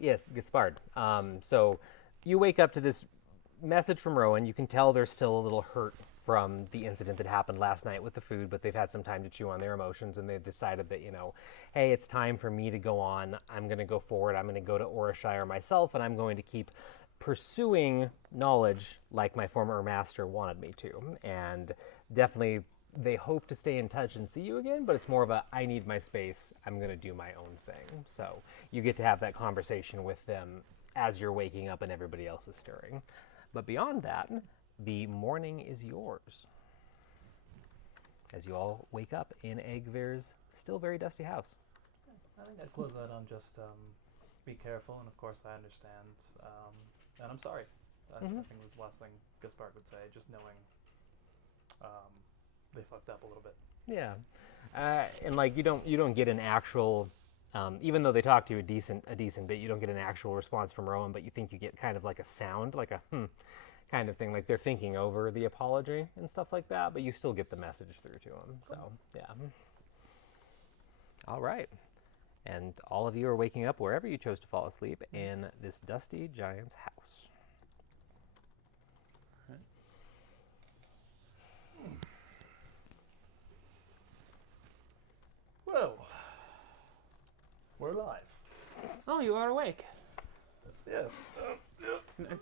Yes, Gaspard. So you wake up to this message from Rowan. You can tell they're still a little hurt from the incident that happened last night with the food, but they've had some time to chew on their emotions, and they've decided that, hey, it's time for me to go on. I'm going to go forward. I'm going to go to Orashire myself, and I'm going to keep pursuing knowledge like my former master wanted me to. And definitely they hope to stay in touch and see you again, but it's more of a, I need my space. I'm going to do my own thing. So you get to have that conversation with them as you're waking up and everybody else is stirring. But beyond that, the morning is yours. As you all wake up in Eggver's still very dusty house. I think I'd close that on just be careful, and of course I understand, and I'm sorry. I think was the last thing Gaspard would say, just knowing they fucked up a little bit. Yeah, and like you don't get an actual, even though they talk to you a decent bit, you don't get an actual response from Rowan, but you think you get kind of like a sound, like a kind of thing, like they're thinking over the apology and stuff like that, but you still get the message through to them. So yeah. All right, and all of you are waking up wherever you chose to fall asleep in this dusty giant's house. Well, we're alive. Oh, you are awake. Yes.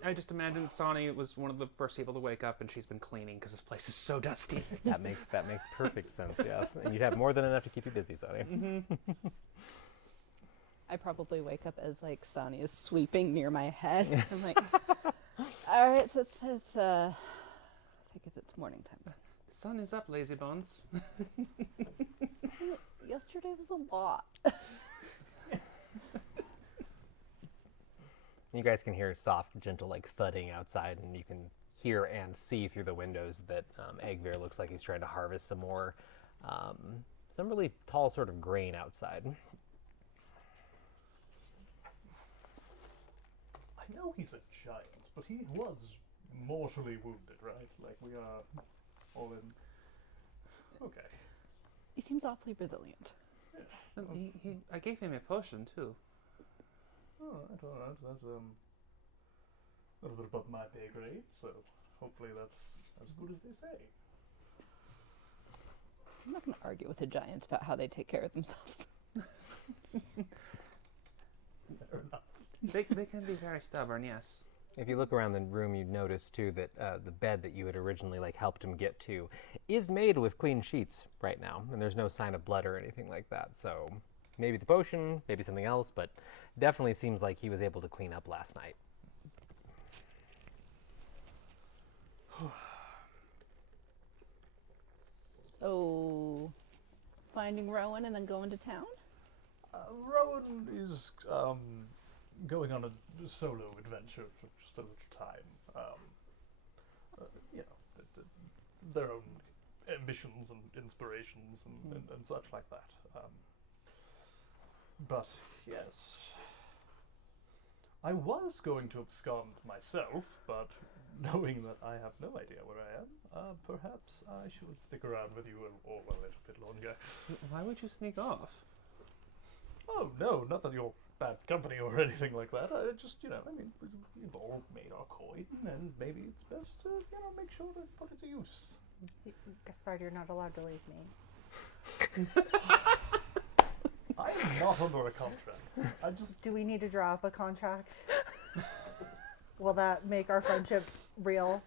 I just imagined Sonny was one of the first people to wake up, and she's been cleaning because this place is so dusty. That makes perfect sense. Yes, and you'd have more than enough to keep you busy, Sonny. I probably wake up as like Sonny is sweeping near my head. I'm like, all right, so it's I think it's morning time. Sun is up, lazy bones. Yesterday was a lot. You guys can hear soft, gentle, like thudding outside, and you can hear and see through the windows that Eggver looks like he's trying to harvest some more, some really tall sort of grain outside. I know he's a giant, but he was mortally wounded, right? Like, we are all in... Okay. He seems awfully resilient. Yeah. I gave him a potion, too. Alright. That's a little bit above my pay grade, so hopefully that's as good as they say. I'm not going to argue with the giants about how they take care of themselves. Fair enough. They can be very stubborn, yes. If you look around the room, you'd notice too that the bed that you had originally helped him get to is made with clean sheets right now, and there's no sign of blood or anything like that. So maybe the potion, maybe something else, but definitely seems like he was able to clean up last night. So, finding Rowan and then going to town? Rowan is going on a solo adventure for just a little time. Their own ambitions and inspirations and such like that. But yes, I was going to abscond myself, but knowing that I have no idea where I am, perhaps I should stick around with you all a little bit longer. Why would you sneak off? Oh no, not that you're bad company or anything like that. Just, we've all made our coin, and maybe it's best to, make sure to put it to use. Gaspard, you're not allowed to leave me. I'm not under a contract. Do we need to draw up a contract? Will that make our friendship real?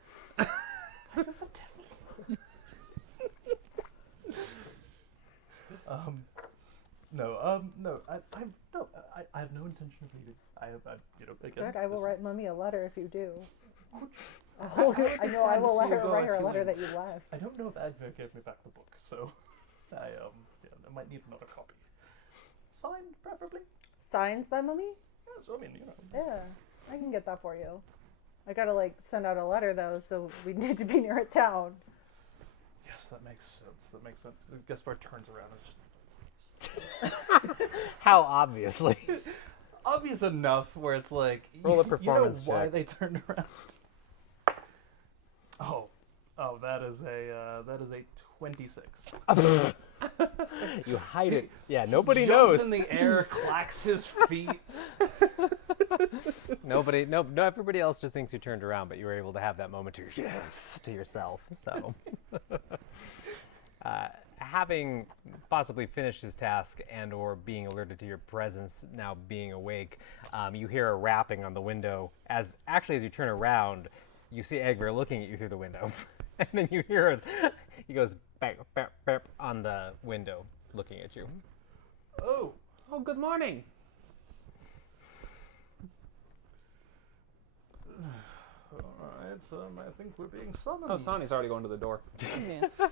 No. I have no intention of leaving. Again, Good. I will write Mummy a letter if you do. I know I will write her a letter that you left. I don't know if Advir gave me back the book, so I might need another copy. Signed, preferably. Signs by Mummy? Yes, Yeah, I can get that for you. I gotta send out a letter though, so we need to be near a town. Yes, that makes sense. Gaspard turns around and just... How obviously? Obvious enough where it's like... Roll a performance why check. they turned around. Oh, that is a 26. You hide it. Yeah, nobody Jumps knows. in the air, clacks his feet. No, everybody else just thinks you turned around, but you were able to have that moment to yourself. So, having possibly finished his task and or being alerted to your presence, now being awake, you hear a rapping on the window. As you turn around, you see Egver looking at you through the window, and then you hear he goes bang, bang, bang on the window, looking at you. Oh, good morning. all right. I think we're being summoned. Oh, Sonny's already going to the door. Yes. So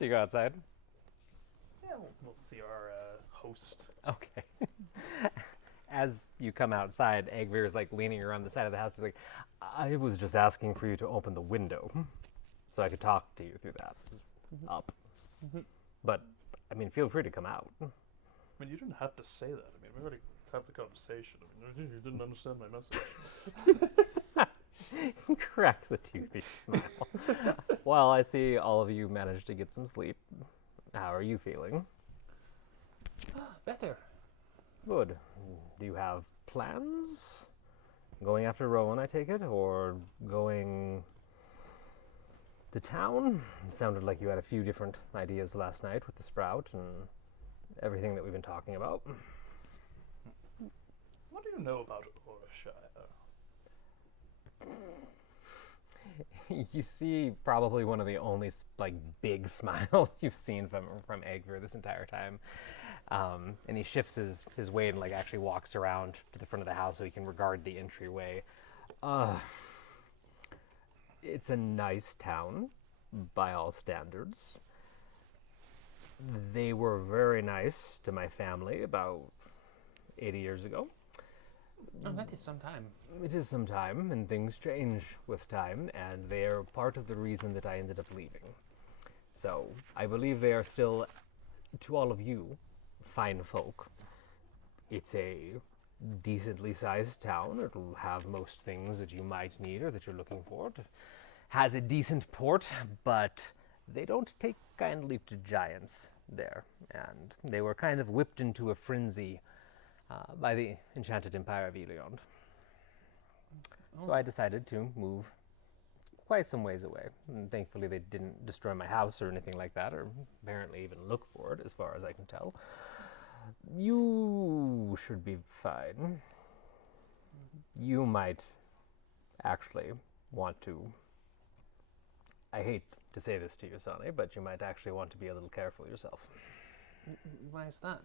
you go outside? Yeah, we'll see our host. Okay. As you come outside, Egver is like leaning around the side of the house. He's like, I was just asking for you to open the window so I could talk to you through that. Up. But, I mean, feel free to come out. I mean, you didn't have to say that. I mean, we already had the conversation. I mean, you didn't understand my message. He cracks a toothy smile. Well, I see all of you managed to get some sleep. How are you feeling? Better. Good. Do you have plans? Going after Rowan, I take it, or going to town? It sounded like you had a few different ideas last night with the sprout and everything that we've been talking about. What do you know about Orashire? You see probably one of the only big smiles you've seen from Egver this entire time. And he shifts his weight and actually walks around to the front of the house so he can regard the entryway. It's a nice town by all standards. They were very nice to my family about 80 years ago. Oh, that is some time. It is some time, and things change with time, and they are part of the reason that I ended up leaving. So, I believe they are still, to all of you, fine folk. It's a decently sized town. It'll have most things that you might need or that you're looking for. It has a decent port, but they don't take kindly to giants there, and they were kind of whipped into a frenzy by the enchanted empire of Eliond. So I decided to move quite some ways away. And thankfully they didn't destroy my house or anything like that, or apparently even look for it, as far as I can tell. You should be fine. You might actually want to, I hate to say this to you, Sonny, but you might actually want to be a little careful yourself. Why is that?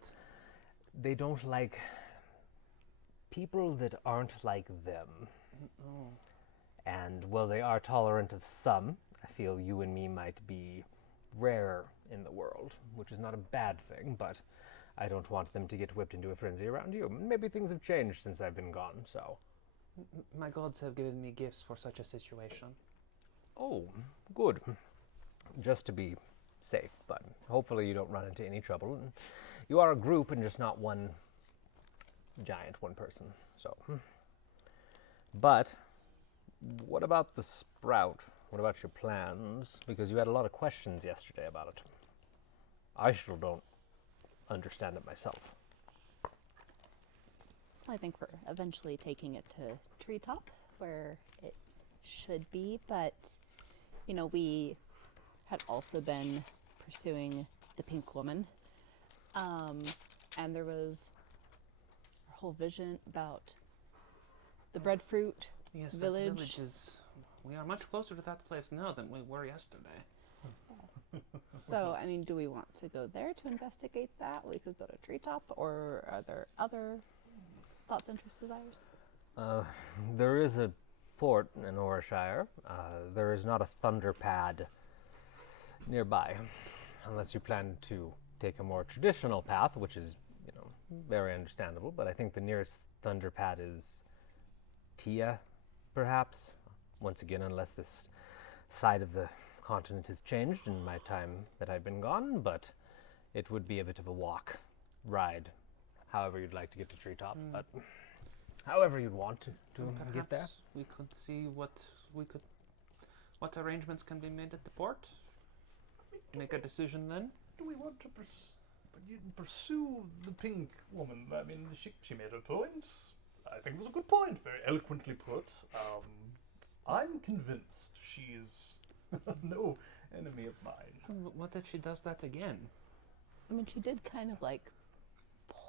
They don't like people that aren't like them. Oh. And while they are tolerant of some, I feel you and me might be rare in the world, which is not a bad thing, but I don't want them to get whipped into a frenzy around you. Maybe things have changed since I've been gone, so. My gods have given me gifts for such a situation. Oh, good. Just to be safe, but hopefully you don't run into any trouble. And you are a group and just not one giant, one person, so. But what about the sprout? What about your plans? Because you had a lot of questions yesterday about it. I still don't understand it myself. I think we're eventually taking it to Treetop, where it should be, but, you know, we had also been pursuing the Pink Woman, and there was a whole vision about the breadfruit Yes, village. that village is... We are much closer to that place now than we were yesterday. So, I mean, do we want to go there to investigate that? We could go to Treetop, or are there other thoughts, interests, desires? There is a port in Orashire. There is not a thunder pad nearby, unless you plan to take a more traditional path, which is, you know, very understandable. But I think the nearest thunder pad is Tia, perhaps. Once again, unless this side of the continent has changed in my time that I've been gone, but it would be a bit of a walk, ride, however you'd like to get to Treetop, but however you'd want to get there. Perhaps we could see what arrangements can be made at the port. make a decision then? Do we want to pursue the pink woman? I mean, she made her point. I think it was a good point, very eloquently put. I'm convinced she's no enemy of mine. What if she does that again? I mean, she did kind of like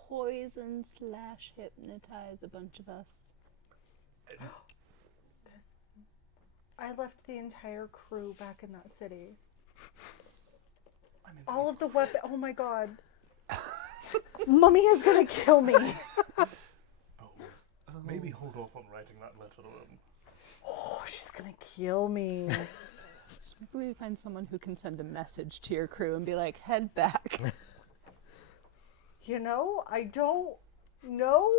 poison / hypnotize a bunch of us. I left the entire crew back in that city. All of the weapons. Oh my god. Mummy is gonna kill me. Maybe hold off on writing that letter. Oh, she's gonna kill me. So maybe we find someone who can send a message to your crew and be like, head back. You know, I don't know.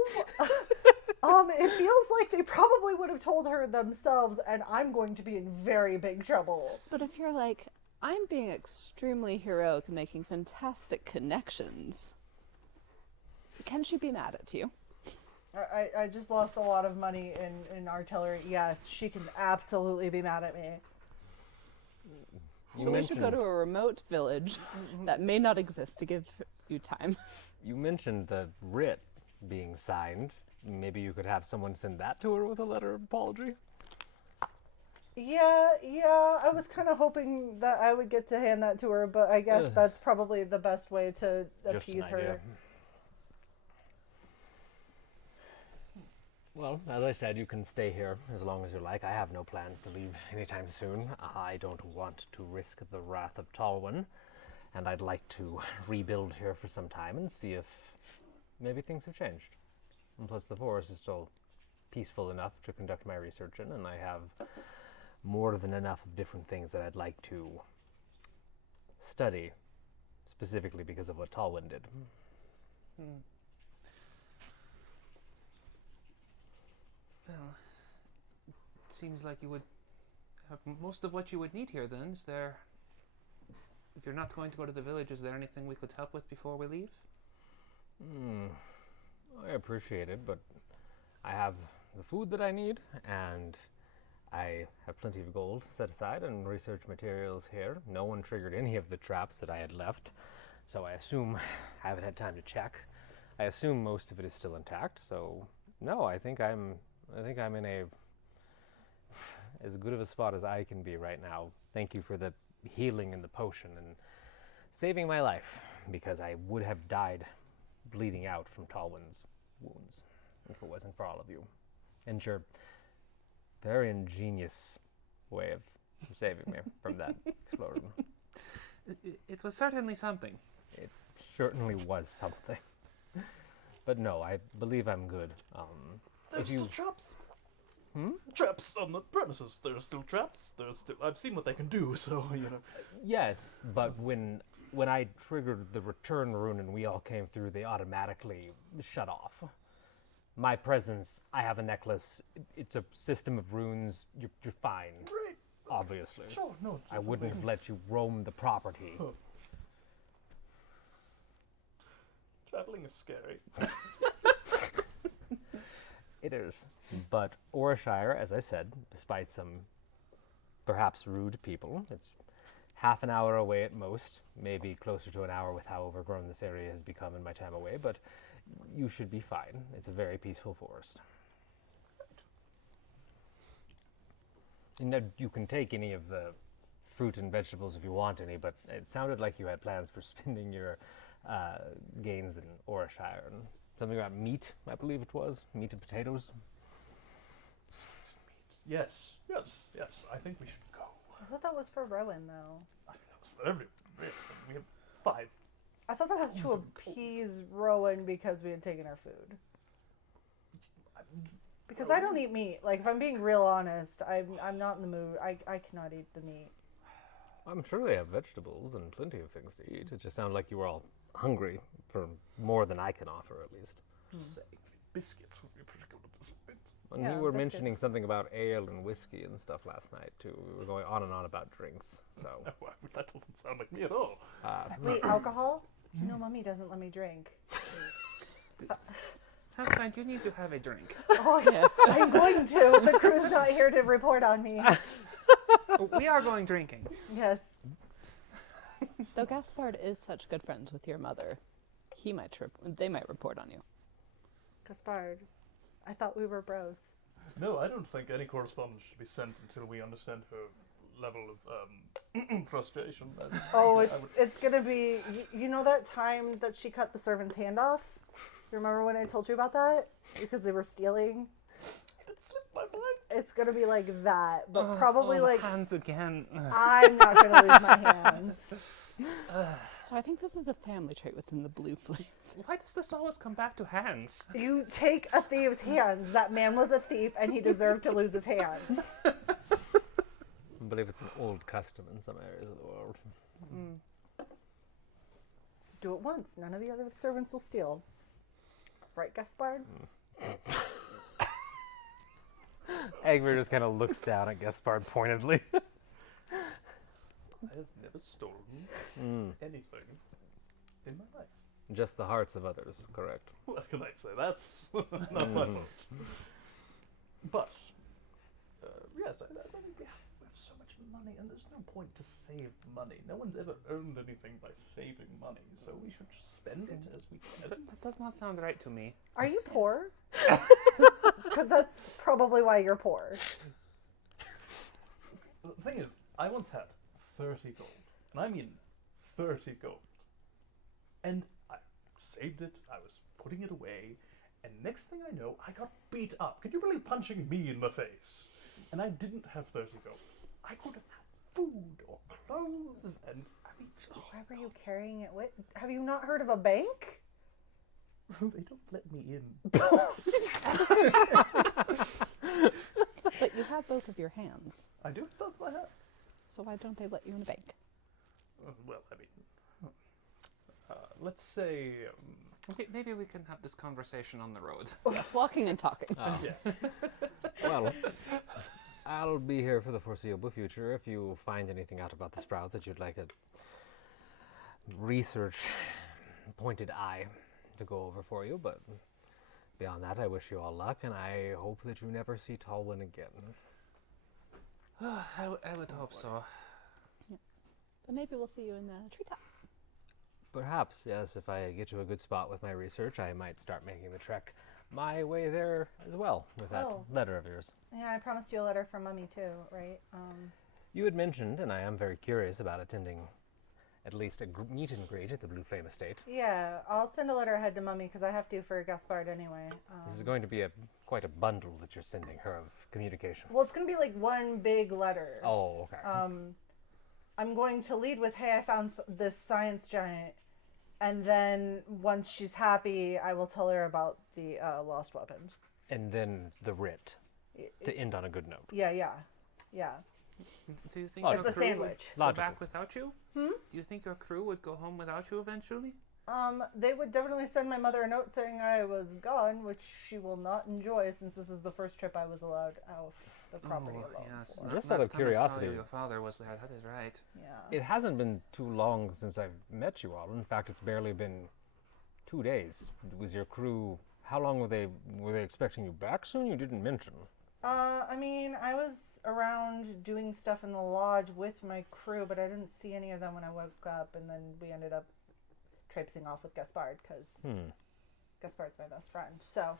It feels like they probably would have told her themselves, and I'm going to be in very big trouble. But if you're like, I'm being extremely heroic and making fantastic connections, can she be mad at you? I just lost a lot of money in artillery. Yes, she can absolutely be mad at me. So we should go to a remote village that may not exist to give you time. You mentioned the writ being signed. Maybe you could have someone send that to her with a letter of apology? Yeah, I was kind of hoping that I would get to hand that to her, but I guess that's probably the best way to appease her. Well, as I said, you can stay here as long as you like. I have no plans to leave anytime soon. I don't want to risk the wrath of Talwyn, and I'd like to rebuild here for some time and see if maybe things have changed. And plus, the forest is still peaceful enough to conduct my research in, and I have more than enough of different things that I'd like to study, specifically because of what Talwyn did. Well, it seems like you would have most of what you would need here then. Is there, if you're not going to go to the village, is there anything we could help with before we leave? I appreciate it, but I have the food that I need, and I have plenty of gold set aside and research materials here. No one triggered any of the traps that I had left, so I assume I haven't had time to check. I assume most of it is still intact, so no, I think I'm in as good of a spot as I can be right now. Thank you for the healing and the potion and saving my life, because I would have died bleeding out from Talwyn's wounds if it wasn't for all of you. And your very ingenious way of saving me from that explosion. It was certainly something. It certainly was something. But no, I believe I'm good. There's still traps. Traps on the premises. There are still traps. I've seen what they can do, so, you know. Yes, but when I triggered the return rune and we all came through, they automatically shut off. My presence, I have a necklace. It's a system of runes. You're fine. Great. Obviously. Sure, no. I wouldn't have let you roam the property. Huh. Traveling is scary. It is. But Orashire, as I said, despite some perhaps rude people, it's half an hour away at most, maybe closer to an hour with how overgrown this area has become in my time away, but you should be fine. It's a very peaceful forest. And you can take any of the fruit and vegetables if you want any, but it sounded like you had plans for spending your gains in Orashire. And something about meat, I believe it was. Meat and potatoes. Yes. I think we should go. I thought that was for Rowan, though. I think that was for everyone. We have 5. I thought that was to appease Rowan because we had taken our food. Because I don't eat meat. Like, if I'm being real honest, I'm not in the mood. I cannot eat the meat. I'm sure they have vegetables and plenty of things to eat. It just sounded like you were all hungry for more than I can offer, at least. Say, biscuits would be pretty good at this point. And Yeah, you were biscuits. mentioning something about ale and whiskey and stuff last night, too. We were going on and on about drinks, so... That doesn't sound like me at all. Wait, alcohol? You know, Mummy doesn't let me drink. How kind, you need to have a drink. Oh, yeah. I'm going to. The crew's not here to report on me. We are going drinking. Yes. Though Gaspard is such good friends with your mother, they might report on you. Gaspard, I thought we were bros. No, I don't think any correspondence should be sent until we understand her level of frustration. Oh, it's gonna be. You know that time that she cut the servant's hand off? You remember when I told you about that? Because they were stealing. It slipped my mind. It's gonna be like that, but probably like hands again. I'm not gonna lose my hands. So I think this is a family trait within the Blue Flames. Why does this always come back to hands? You take a thief's hands. That man was a thief, and he deserved to lose his hands. I believe it's an old custom in some areas of the world. Do it once. None of the other servants will steal. Right, Gaspard? Egbert just kind of looks down at Gaspard pointedly. I have never stolen anything in my life. Just the hearts of others, correct. What can I say? That's not my fault. But, yes, I mean, we have so much money, and there's no point to save money. No one's ever earned anything by saving money, so we should just spend it as we can. That does not sound right to me. Are you poor? Because that's probably why you're poor. The thing is, I once had 30 gold, and I mean 30 gold. And I saved it, I was putting it away, and next thing I know, I got beat up. Can you believe punching me in the face? And I didn't have 30 gold. I could have had food or clothes, and I mean... Why were you carrying it with? Have you not heard of a bank? They don't let me in. But you have both of your hands, I do have both my hands. so why don't they let you in the bank? Well, I mean... let's say... Okay, maybe we can have this conversation on the road. Just walking and talking. yeah. Well, I'll be here for the foreseeable future. If you find anything out about the sprout that you'd like a research pointed eye to go over for you, but beyond that, I wish you all luck, and I hope that you never see Talwyn again. I would hope so. But maybe we'll see you in the treetop. Perhaps, yes, if I get to a good spot with my research, I might start making the trek my way there as well with that letter of yours. Yeah, I promised you a letter from Mummy too, right? You had mentioned, and I am very curious about attending at least a meet and greet at the Blue Flame Estate. Yeah, I'll send a letter ahead to Mummy because I have to for Gaspard anyway. This is going to be quite a bundle that you're sending her of communication. Well, it's going to be like one big letter. Oh, okay. I'm going to lead with, hey, I found this science giant. And then once she's happy, I will tell her about the lost weapons. And then the writ to end on a good note. Yeah. Do you think Oh, your it's a crew sandwich. would go Logical. back without you? Do you think your crew would go home without you eventually? They would definitely send my mother a note saying I was gone, which she will not enjoy since this is the first trip I was allowed out of the property alone yes. for. Just Last out of time I saw curiosity. you, your father was there. That is right. Yeah. It hasn't been too long since I've met you all. In fact, it's barely been 2 days. Was your crew... How long were they expecting you back soon? You didn't mention. I mean, I was around doing stuff in the lodge with my crew, but I didn't see any of them when I woke up, and then we ended up traipsing off with Gaspard, because Gaspard's my best friend. So,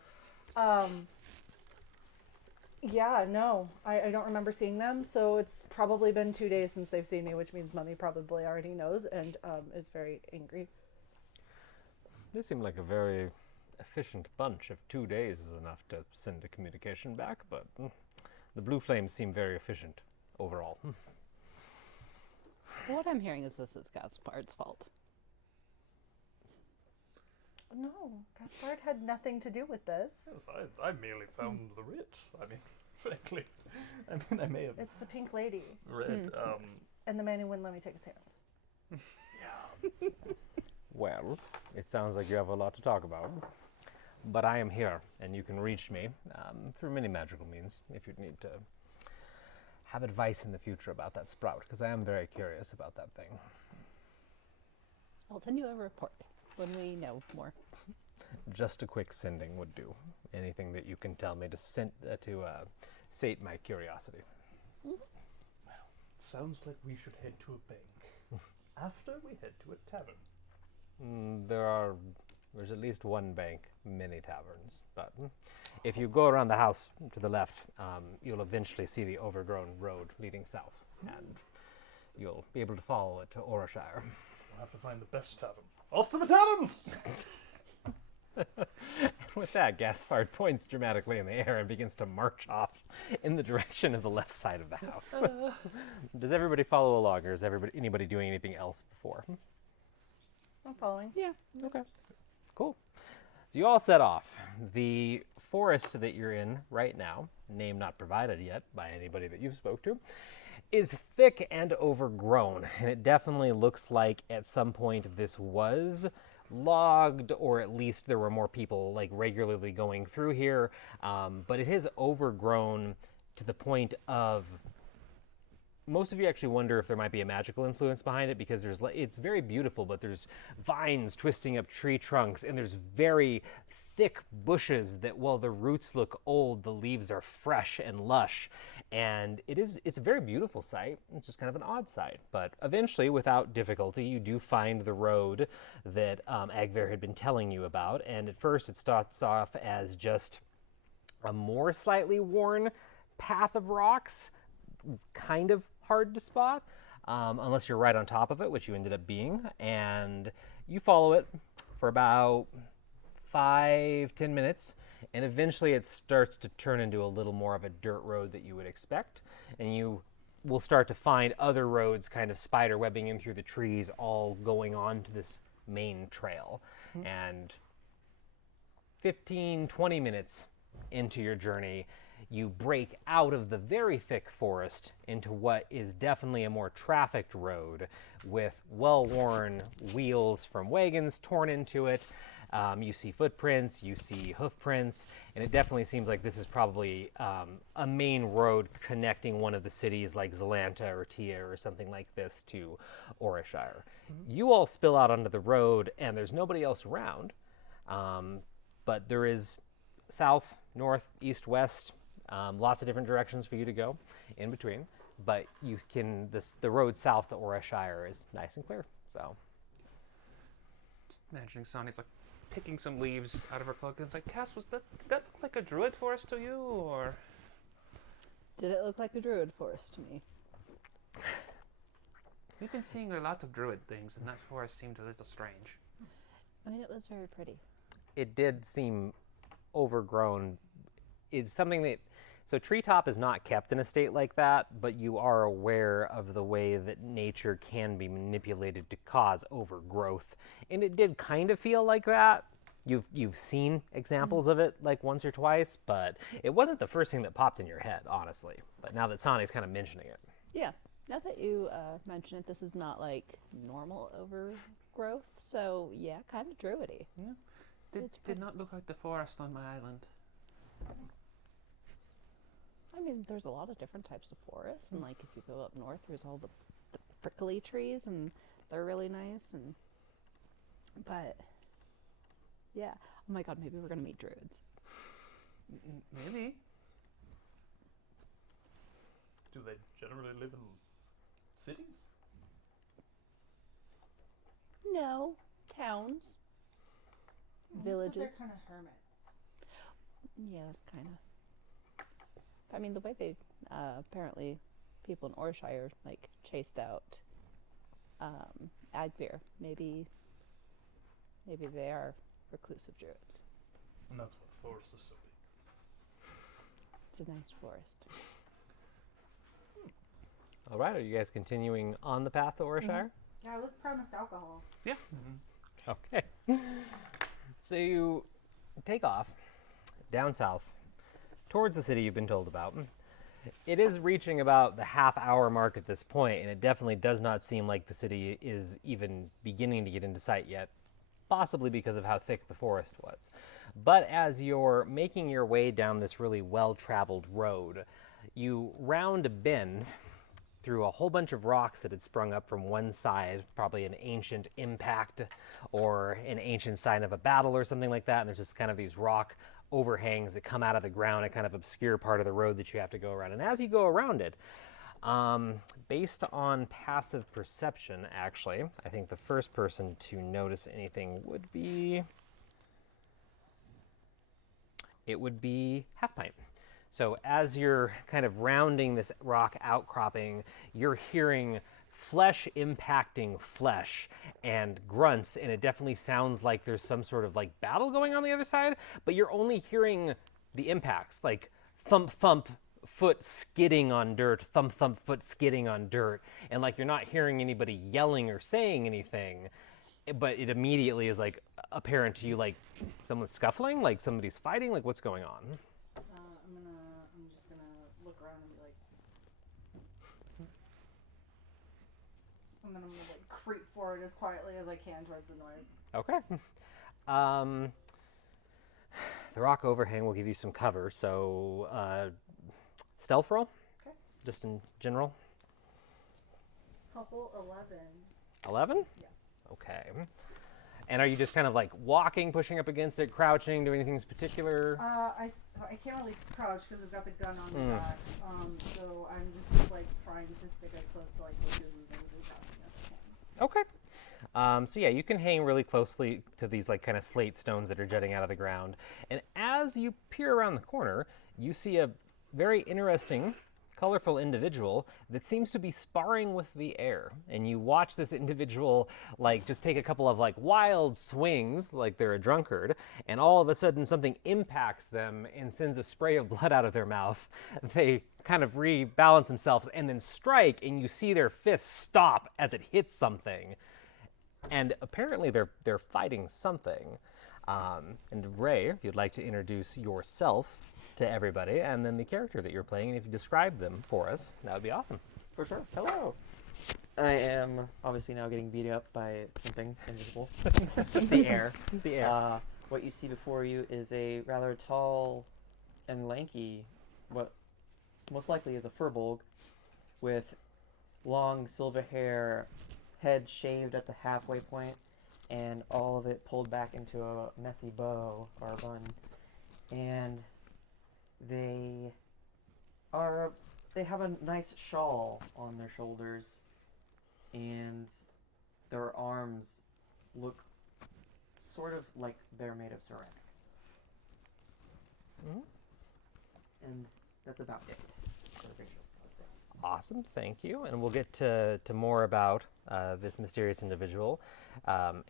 yeah, no, I don't remember seeing them, so it's probably been 2 days since they've seen me, which means Mummy probably already knows and is very angry. They seem like a very efficient bunch. If 2 days is enough to send a communication back, but the Blue Flames seem very efficient overall. What I'm hearing is this is Gaspard's fault. No, Gaspard had nothing to do with this. Yes, I merely found the writ. I mean, frankly, I may have It's the pink lady read. and the man who wouldn't let me take his hands. Yeah. Well, it sounds like you have a lot to talk about. But I am here, and you can reach me through many magical means if you need to have advice in the future about that sprout, because I am very curious about that thing. I'll send you a report when we know more. Just a quick sending would do. Anything that you can tell me to sate my curiosity. Sounds like we should head to a bank. after we head to a tavern. There's at least one bank, many taverns. But if you go around the house to the left, you'll eventually see the overgrown road leading south, and you'll be able to follow it to Orashire. We'll have to find the best tavern. Off to the taverns! And with that, Gaspard points dramatically in the air and begins to march off in the direction of the left side of the house. Does everybody follow along, or is anybody doing anything else before? I'm following. Yeah. Okay. Cool. So you all set off. The forest that you're in right now, name not provided yet by anybody that you've spoke to, is thick and overgrown. And it definitely looks like at some point this was logged, or at least there were more people like regularly going through here. But it is overgrown to the point of most of you actually wonder if there might be a magical influence behind it, because it's very beautiful, but there's vines twisting up tree trunks, and there's very thick bushes that, while the roots look old, the leaves are fresh and lush. And it's a very beautiful sight. It's just kind of an odd sight. But eventually, without difficulty, you do find the road that Agver had been telling you about. And at first, it starts off as just a more slightly worn path of rocks, kind of hard to spot, unless you're right on top of it, which you ended up being. And you follow it for about 5-10 minutes, and eventually it starts to turn into a little more of a dirt road that you would expect, and you will start to find other roads kind of spider webbing in through the trees, all going on to this main trail. And 15-20 minutes into your journey, you break out of the very thick forest into what is definitely a more trafficked road with well-worn wheels from wagons torn into it. You see footprints, you see hoof prints, and it definitely seems like this is probably a main road connecting one of the cities like Zalanta or Tia or something like this to Orashire. You all spill out onto the road, and there's nobody else around, but there is south, north, east, west, lots of different directions for you to go in between. But the road south to Orashire is nice and clear. So, Just imagining Sonny's like picking some leaves out of her cloak, and it's like, Cass, was that like a druid forest to you, or? Did it look like a druid forest to me? We've been seeing a lot of druid things, and that forest seemed a little strange. I mean, it was very pretty. it did seem overgrown. It's something that, so Treetop is not kept in a state like that, but you are aware of the way that nature can be manipulated to cause overgrowth. And it did kind of feel like that. You've seen examples of it like once or twice, but it wasn't the first thing that popped in your head, honestly. But now that Sani's kind of mentioning it. Yeah, now that you mention it, this is not like normal overgrowth, so yeah, kind of druidy. Yeah. So Did not look like the forest on my island. I mean, there's a lot of different types of forests, and like if you go up north, there's all the prickly trees, and they're really nice. And but yeah, oh my god, maybe we're gonna meet druids. Maybe. Do they generally live in cities? No, towns, villages. They're kind of hermits. Yeah, kind of. I mean, the way they apparently people in Orashire like chased out Agvir. Maybe they are reclusive druids. And that's why the forest is so big. It's a nice forest. All right, are you guys continuing on the path to Orashire? Yeah, I was promised alcohol. Yeah. Okay. So you take off down south towards the city you've been told about. It is reaching about the half-hour mark at this point, and it definitely does not seem like the city is even beginning to get into sight yet, possibly because of how thick the forest was. But as you're making your way down this really well-traveled road, you round a bend through a whole bunch of rocks that had sprung up from one side, probably an ancient impact or an ancient sign of a battle or something like that, and there's just kind of these rock overhangs that come out of the ground, a kind of obscure part of the road that you have to go around. And as you go around it, Based on passive perception, actually, I think the first person to notice anything would be... It would be Half Pint. So as you're kind of rounding this rock outcropping, you're hearing flesh impacting flesh and grunts, and it definitely sounds like there's some sort of like battle going on the other side, but you're only hearing the impacts, like thump thump, foot skidding on dirt, thump thump, foot skidding on dirt, and like you're not hearing anybody yelling or saying anything, but it immediately is like apparent to you, like someone's scuffling, like somebody's fighting, like what's going on? I'm just gonna look around and be like, and then I'm gonna like creep forward as quietly as I can towards the noise. Okay. The rock overhang will give you some cover, so stealth roll, Okay. just in general. Couple 11. 11? Yeah. Okay. And are you just kind of like walking, pushing up against it, crouching, doing anything in particular? I can't really crouch because I've got the gun on the back. So I'm just like trying to stick as close to like bushes and things and crouching as I can. Okay. So yeah, you can hang really closely to these like kind of slate stones that are jutting out of the ground. And as you peer around the corner, you see a very interesting, colorful individual that seems to be sparring with the air. And you watch this individual like just take a couple of like wild swings like they're a drunkard, and all of a sudden something impacts them and sends a spray of blood out of their mouth. They kind of rebalance themselves and then strike, and you see their fist stop as it hits something. And apparently they're fighting something. And Ray, if you'd like to introduce yourself to everybody, and then the character that you're playing, and if you describe them for us, that would be awesome. For sure. Hello. I am obviously now getting beat up by something invisible. The air. The air. What you see before you is a rather tall and lanky, what most likely is a Firbolg, with long silver hair, head shaved at the halfway point, and all of it pulled back into a messy bow or a bun. And they have a nice shawl on their shoulders, and their arms look sort of like they're made of ceramic. Mhm. And that's about it for the visuals, I would say. Awesome, thank you. And we'll get to more about this mysterious individual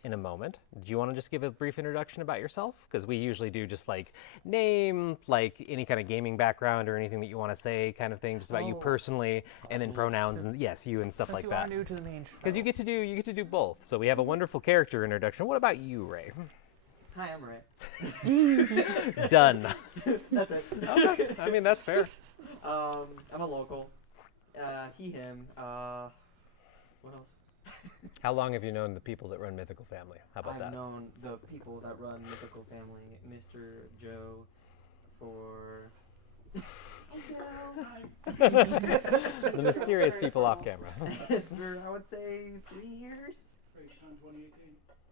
in a moment. Do you want to just give a brief introduction about yourself? Because we usually do just like name, like any kind of gaming background or anything that you want to say, kind of thing, just about you personally, and then pronouns and yes, you and stuff Since like you that. are new to the main show. Because you get to do both. So we have a wonderful character introduction. What about you, Ray? Hi, I'm Ray. Done. That's it. Okay. I mean, that's fair. I'm a local. He, him. What else? How long have you known the people that run Mythical Family? How about I've that? known the people that run Mythical Family, Mr. Joe, for... The mysterious people off camera. for, I would say, 3 years? RageCon 2018.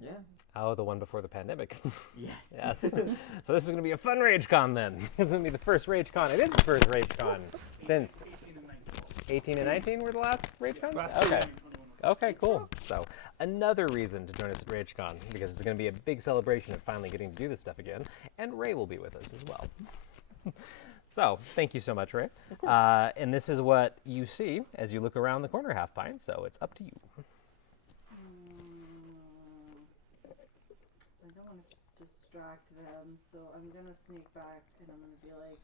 Yeah. Oh, the one before the pandemic. Yes. Yes. So this is going to be a fun RageCon then. This is going to be the first RageCon. It is the first RageCon since 18 and 19 were the last RageCons? Okay. Okay, cool. So another reason to join us at RageCon, because it's going to be a big celebration of finally getting to do this stuff again, and Ray will be with us as well. So thank you so much, Ray. Of course. And this is what you see as you look around the corner, Half Pint, so it's up to you. I don't want to distract them, so I'm gonna sneak back and I'm gonna be like,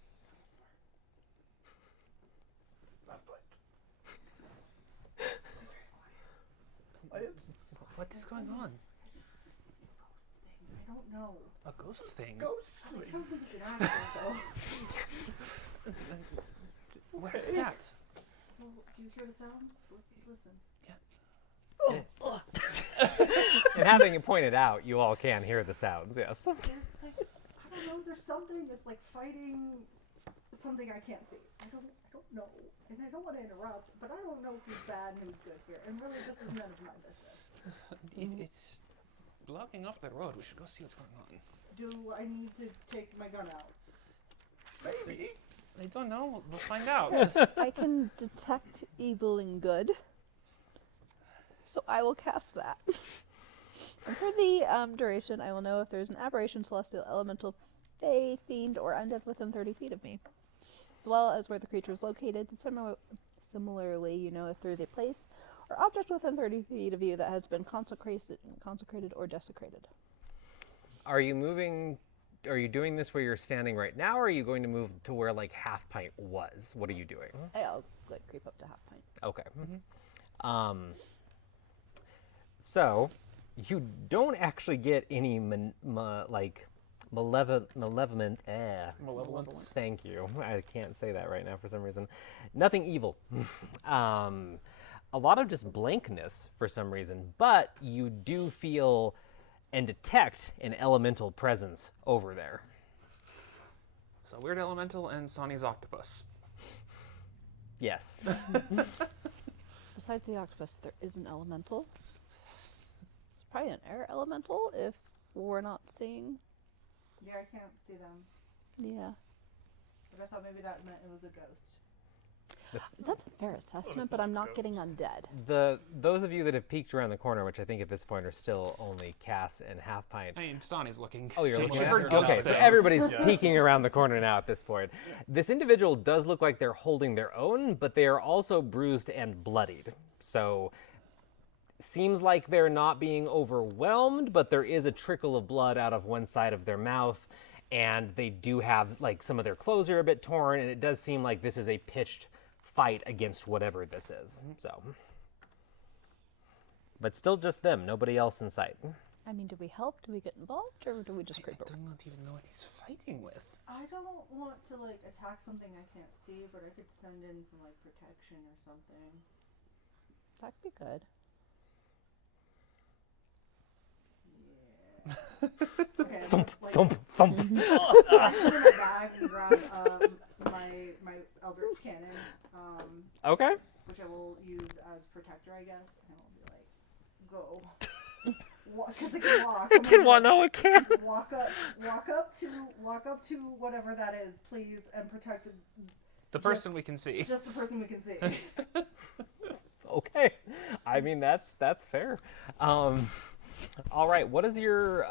What is going on? I don't know. A ghost thing? Ghost I thing. can't get out of here though. Where's that? Well, do you hear the sounds? Listen. And having it pointed out, you all can hear the sounds, yes. There's like, I don't know, there's something that's like fighting something I can't see. I don't know. And I don't want to interrupt, but I don't know who's bad and who's good here. And really, this is none of my business. It's blocking off the road. We should go see what's going on. Do I need to take my gun out? Maybe. I don't know. We'll find out. I can detect evil and good. So I will cast that. And for the duration, I will know if there's an aberration, celestial, elemental, fey, fiend, or undead within 30 feet of me. As well as where the creature is located. Similarly, you know if there is a place or object within 30 feet of you that has been consecrated or desecrated. Are you doing this where you're standing right now, or are you going to move to where, like, Half Pint was? What are you doing? I'll, like, creep up to Half Pint. Okay. So, you don't actually get any, malevolent. Thank you. I can't say that right now for some reason. Nothing evil. A lot of just blankness for some reason, but you do feel and detect an elemental presence over there. So weird elemental and Sonny's octopus. Yes. Besides the octopus, there is an elemental. It's probably an air elemental if we're not seeing. Yeah, I can't see them. Yeah. But I thought maybe that meant it was a ghost. That's a fair assessment, but I'm not getting undead. Those of you that have peeked around the corner, which I think at this point are still only Cass and Half Pint. I mean, Sonny's looking. Oh, you're looking She at heard her? ghost Okay, so things. everybody's Yeah. peeking around the corner now at this point. This individual does look like they're holding their own, but they are also bruised and bloodied. So, seems like they're not being overwhelmed, but there is a trickle of blood out of one side of their mouth, and they do have, like, some of their clothes are a bit torn, and it does seem like this is a pitched fight against whatever this is. So, but still just them, nobody else in sight. I mean, do we help? Do we get involved? Or do we just I creep over? do not even know what he's fighting with. I don't want to, like, attack something I can't see, but I could send in some, like, protection or something. That could be good. Yeah. Okay, I'm Thump, like, thump, thump. I put in my bag and grab my eldritch cannon, Okay. which I will use as protector, I guess, and I'll be like, go. Because it can walk. It can walk. No, it can't. Walk up to whatever that is, please, and protect The person we can see. just the person we can see. Okay. I mean, that's fair. All right. What does your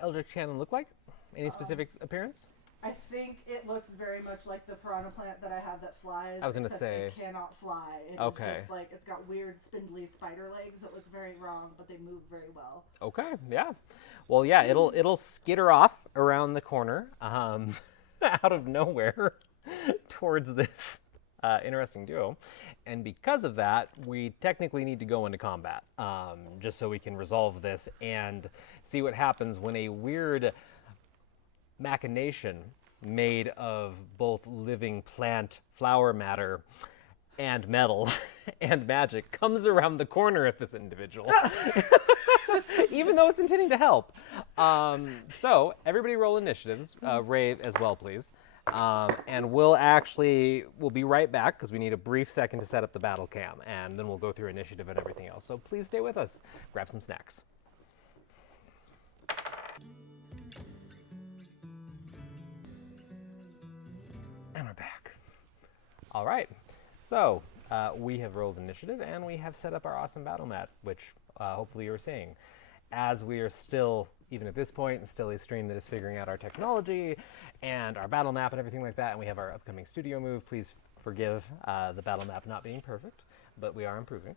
Eldritch Cannon look like? Any specific appearance? I think it looks very much like the piranha plant that I have that flies. I was gonna except say. it cannot fly. It's Okay. just like it's got weird spindly spider legs that look very wrong, but they move very well. Okay. Yeah. Well, yeah. It'll skitter off around the corner, out of nowhere, towards this interesting duo. And because of that, we technically need to go into combat, just so we can resolve this and see what happens when a weird machination made of both living plant flower matter and metal and magic comes around the corner at this individual. Even though it's intending to help. So, everybody roll initiatives. Ray as well, please. And we'll be right back because we need a brief second to set up the battle cam, and then we'll go through initiative and everything else. So please stay with us. Grab some snacks. And we're back. All right. So we have rolled initiative, and we have set up our awesome battle mat, which hopefully you're seeing. As we are still, even at this point, still a stream that is figuring out our technology and our battle map and everything like that, and we have our upcoming studio move. Please forgive the battle map not being perfect, but we are improving.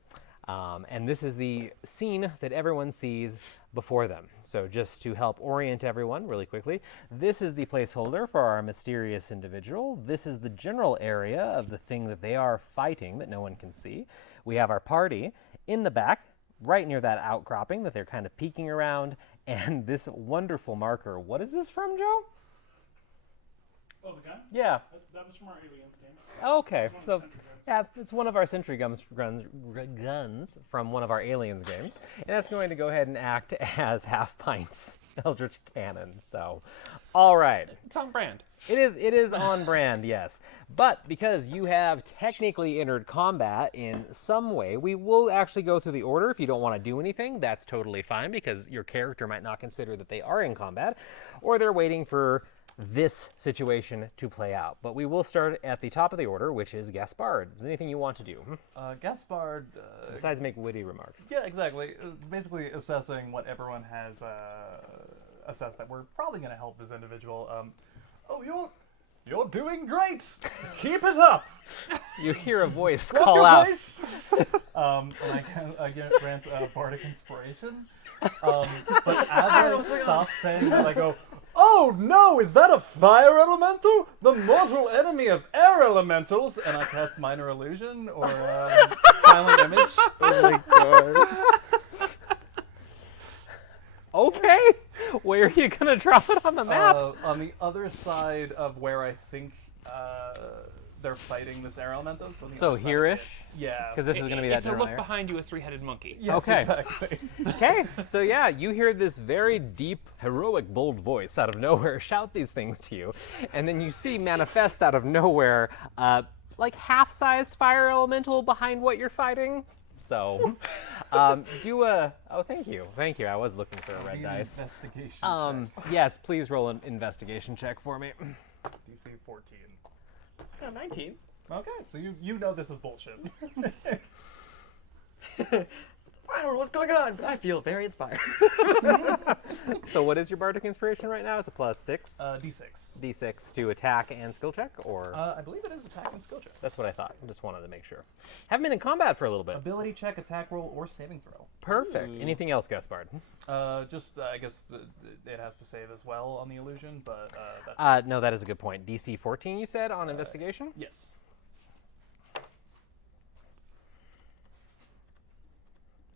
And this is the scene that everyone sees before them. So just to help orient everyone really quickly, this is the placeholder for our mysterious individual. This is the general area of the thing that they are fighting that no one can see. We have our party in the back, right near that outcropping that they're kind of peeking around, and this wonderful marker. What is this from, Joe? Oh, the gun? Yeah. That was from our Aliens game. Okay, It's one of so the Sentry guns. yeah, it's one of our Sentry guns from one of our Aliens games, and that's going to go ahead and act as Half Pint's Eldritch Cannon. So, all right. It's on brand. It is on brand, yes. But because you have technically entered combat in some way, we will actually go through the order. If you don't want to do anything, that's totally fine, because your character might not consider that they are in combat, or they're waiting for this situation to play out. But we will start at the top of the order, which is Gaspard. Is there anything you want to do Gaspard. besides make witty remarks? Yeah, exactly. Basically assessing what everyone has assessed that we're probably going to help this individual. You're doing great. Keep it up. You hear a voice Swap call your out. voice. And I grant bardic inspiration. But as I stop saying that, I go, "Oh no, is that a fire elemental? The mortal enemy of air elementals?" And I cast minor illusion or silent image. Oh my god. Okay. Where are you gonna drop it on the map? On the other side of where I think they're fighting this air elemental. So, on the So other side of here-ish? it. Yeah. Because this is gonna be that It's a general look area. behind you, a three-headed monkey. Yes, Okay. exactly. Okay, so yeah, you hear this very deep, heroic, bold voice out of nowhere shout these things to you, and then you see manifest out of nowhere, like half-sized fire elemental behind what you're fighting. So, do a. Oh, thank you. I was looking for a red Need an dice. Investigation check. Yes, please roll an investigation check for me. DC 14. 19. Okay, so you know this is bullshit. I don't know what's going on, but I feel very inspired. So, what is your bardic inspiration right now? It's a +6. D6. D6 to attack and skill check, or I believe it is attack and skill check. that's what I thought. Just wanted to make sure. Haven't been in combat for a little bit. Ability check, attack roll, or saving throw. Perfect. Anything else, Gaspard? I guess it has to save as well on the illusion, but that's... No, that is a good point. DC 14, you said, on investigation? yes.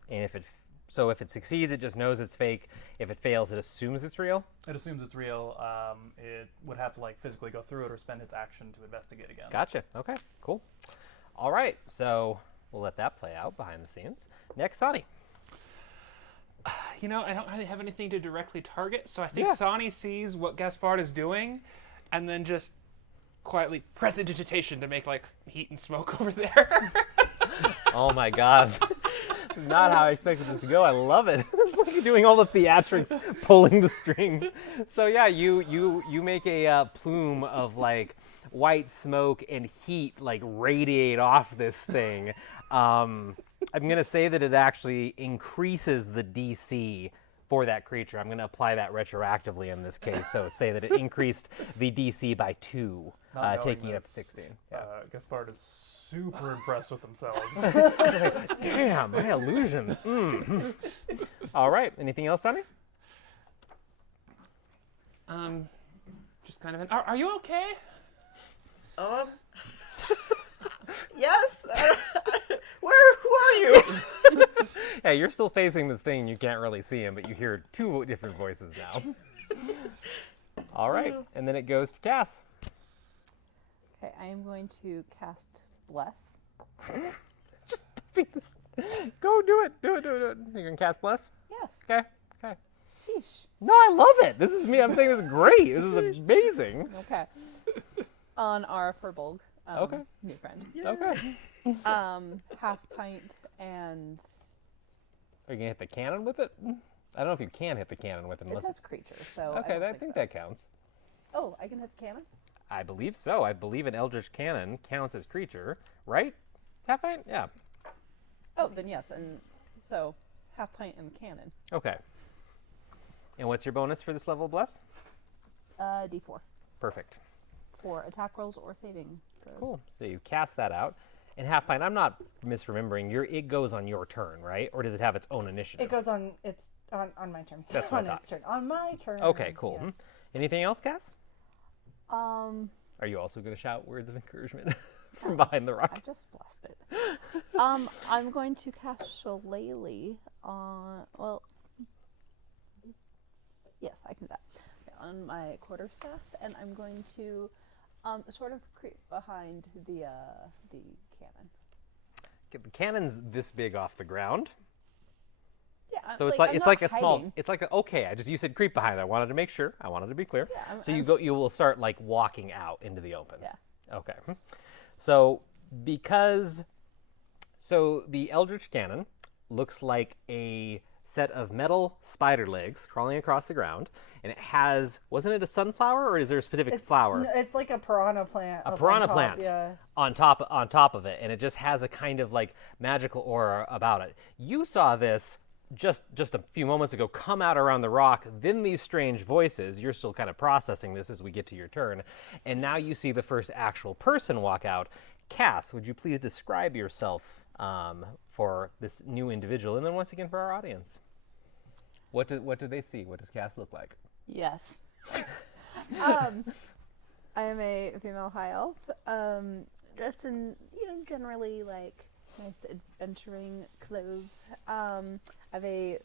And if it succeeds, it just knows it's fake. If it fails, it assumes it's real. It assumes it's real. It would have to like physically go through it or spend its action to investigate again. Gotcha. Okay, cool. All right, so we'll let that play out behind the scenes. Next, Sonny. You know, I don't really have anything to directly target, so I think Yeah. Sani sees what Gaspard is doing, and then just quietly prestidigitation to make like heat and smoke over there. Oh my God. This is not how I expected this to go. I love it. It's like you're doing all the theatrics, pulling the strings. So yeah, you make a plume of like white smoke and heat like radiate off this thing. I'm gonna say that it actually increases the DC for that creature. I'm gonna apply that retroactively in this case. So say that it increased the DC by 2, Not knowing taking it up to this, 16. Yeah. Gaspard is super impressed with themselves. Damn, my illusions. All right. Anything else, Sonny? Just kind of an. Are you okay? Yes. Who are you? Yeah, you're still facing this thing. You can't really see him, but you hear 2 different voices now. All right, and then it goes to Cass. Okay, I am going to cast Bless. Go do it. Do it. You're gonna cast Bless. Yes. Okay. Sheesh. No, I love it. This is me. I'm saying this is great. This is amazing. Okay. On our Firbolg. Okay. New friend. Okay. Half pint and Are you gonna hit the cannon with it? I don't know if you can hit the cannon with it it unless. says creature, so Okay, I I think so. that counts. Oh, I can hit the cannon? I believe so. I believe an Eldritch Cannon counts as creature, right? Half pint? Yeah. Oh, then yes, and so half pint and the cannon. Okay. And what's your bonus for this level of Bless? D4 Perfect. for attack rolls or saving throws. Cool. So you cast that out. And half pint, I'm not misremembering. It goes on your turn, right? Or does it have its own initiative? It goes on. It's on my turn. That's what I on thought. its turn. On my turn. Okay, cool. Yes. Anything else, Cass? Are you also going to shout words of encouragement from behind the rock? I just blessed it. I'm going to cast Shillelagh on. Well, yes, I can do that. Okay, on my quarterstaff, and I'm going to sort of creep behind the cannon. The cannon's this big off the ground. Yeah. So it's I'm like not a small. hiding. It's like okay. You said creep behind. I wanted to make sure. I wanted to be clear. Yeah, So you will start like walking out into the open. Yeah. Okay. So the Eldritch Cannon looks like a set of metal spider legs crawling across the ground, and it has, wasn't it a sunflower, or is there a specific flower? It's like a piranha plant. A up piranha on top, plant Yeah. on top of it, and it just has a kind of like magical aura about it. You saw this just a few moments ago come out around the rock, then these strange voices. You're still kind of processing this as we get to your turn, and now you see the first actual person walk out. Cass, would you please describe yourself for this new individual, and then once again for our audience? What do they see? What does Cass look like? Yes. I am a female high elf, dressed in, generally like nice adventuring clothes. I have a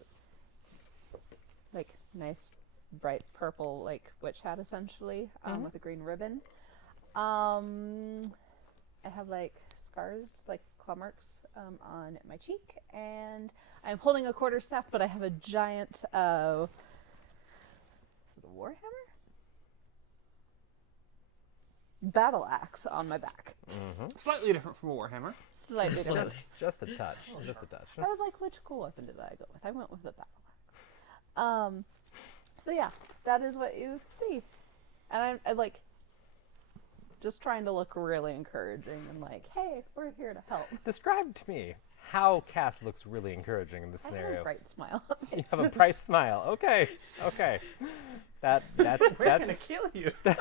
like nice bright purple like witch hat essentially, with a green ribbon. I have like scars, like claw marks, on my cheek, and I'm holding a quarterstaff, but I have a giant, is it a warhammer? Battle axe on my back. Slightly different from a warhammer. Slightly different. Just a touch. Just a touch. I was like, which cool weapon did I go with? I went with the battle axe. So yeah, that is what you see. And I'm like, just trying to look really encouraging and like, hey, we're here to help. Describe to me how Cass looks really encouraging in this I scenario. have a bright smile. You have a bright smile. Okay. That's We're gonna kill you. We're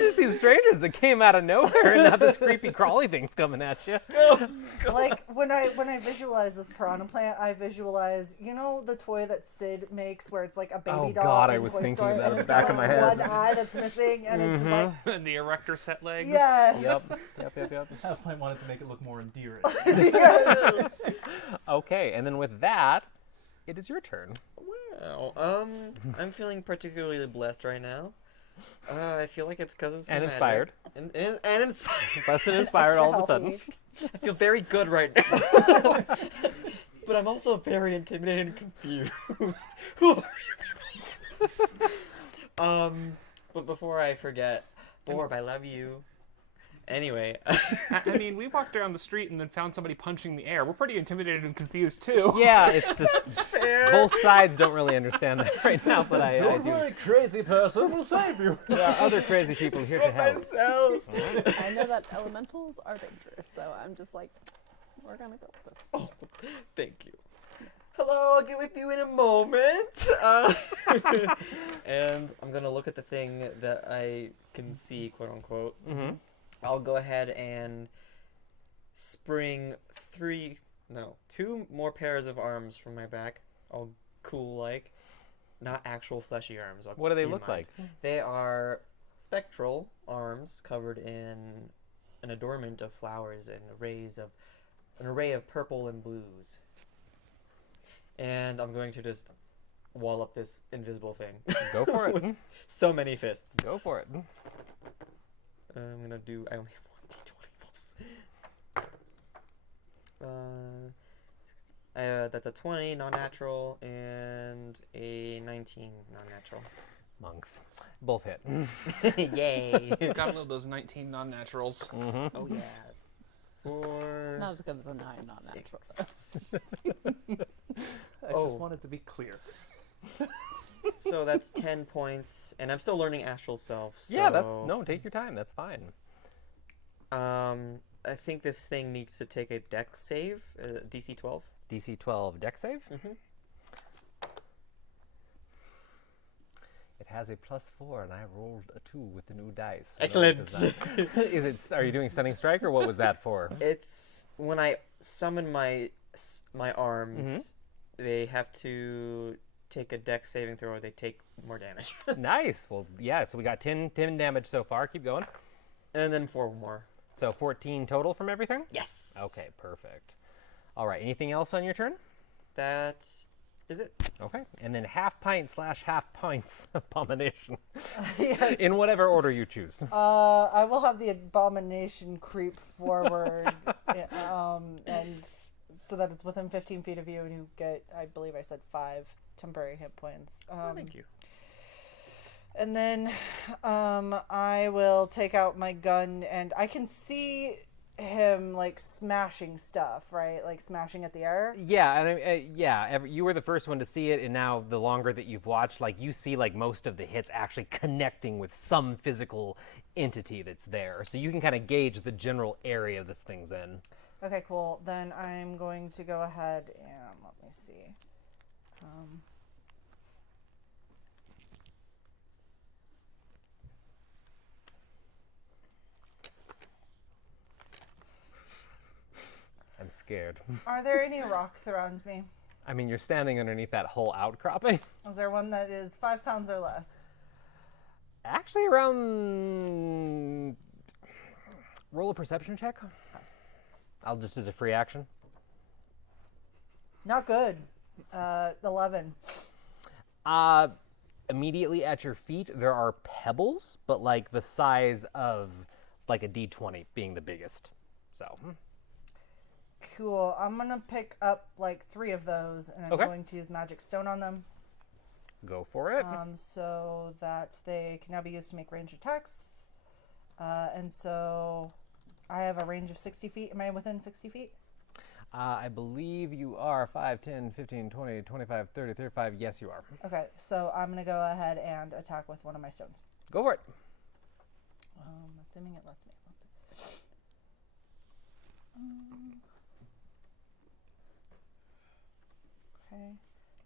just these strangers that came out of nowhere, and now this creepy crawly thing's coming at you. Like when I visualize this piranha plant, I visualize the toy that Sid makes where it's like a baby Oh, doll. God, I in was Toy thinking Story, of that and in the it's back got, of my like, head. One eye that's missing, and it's just like And the erector set legs. yes. Yep. I wanted to make it look more endearing. Okay, and then with that, it is your turn. Well, I'm feeling particularly blessed right now. I feel like it's because of some And inspired. magic. And inspired. Blessed and inspired Extra all of a sudden. healthy. I feel very good right now. But I'm also very intimidated and confused. Who are you people? But before I forget, Borb, I love you. Anyway. I mean, we walked down the street and then found somebody punching the air. We're pretty intimidated and confused, too. Yeah, it's just fair. both sides don't really understand that right now, but I Don't do. worry, crazy person will save you. There are other crazy people here to help. Myself. I know that elementals are dangerous, so I'm just like, we're gonna go with this. Oh, thank you. Hello, I'll get with you in a moment. And I'm gonna look at the thing that I can see, quote unquote. Mm-hmm. I'll go ahead and spring 2 more pairs of arms from my back. All cool, like, not actual fleshy arms. What do they keep in look mind. like? They are spectral arms covered in an adornment of flowers and an array of purple and blues. And I'm going to just wall up this invisible thing. Go for it. With so many fists. Go for it. I'm gonna do. I only have 1d20. Whoops. That's a 20 non-natural and a 19 non-natural. Monks. Both hit. Yay! Gotta love those 19 non-naturals. Mm-hmm. Oh yeah. 4, Not as good as a 9, not natural. 6. I just wanted to be clear. So that's 10 points, and I'm still learning astral self. So, Yeah, take your time. That's fine. I think this thing needs to take a dex save, DC 12. DC 12 dex save. Mm-hmm. It has a +4, and I rolled a 2 with the new dice. So no, it Excellent. does not. Is it? Are you doing stunning strike, or what was that for? It's when I summon my arms, Mhm. they have to take a dex saving throw, or they take more damage. Nice. Well, yeah. So we got 10 damage so far. Keep going. And then 4 more. So 14 total from everything. Yes. Okay, perfect. All right. Anything else on your turn? That is it. Okay. And then half pint / half pints abomination. Yes. In whatever order you choose. I will have the abomination creep forward, and so that it's within 15 feet of you, and you get, I believe I said 5 temporary hit points. Thank you. And then I will take out my gun, and I can see him like smashing stuff, right? Like smashing at the air. Yeah, and you were the first one to see it, and now the longer that you've watched, like you see like most of the hits actually connecting with some physical entity that's there, so you can kind of gauge the general area this thing's in. Okay, cool. Then I'm going to go ahead and let me see. I'm scared. Are there any rocks around me? I mean, you're standing underneath that whole outcropping. Is there one that is 5 pounds or less? Actually, around. Roll a perception check. I'll just as a free action. Not good. 11. Immediately at your feet, there are pebbles, but like the size of like a D20 being the biggest. So. Cool. I'm going to pick up like 3 of those, and I'm Okay. going to use magic stone on them. Go for it. So that they can now be used to make ranged attacks. And so I have a range of 60 feet. Am I within 60 feet? I believe you are 5, 10, 15, 20, 25, 30, 35. Yes, you are. Okay, so I'm going to go ahead and attack with one of my stones. Go for it. Assuming it lets me. Let's see. Okay,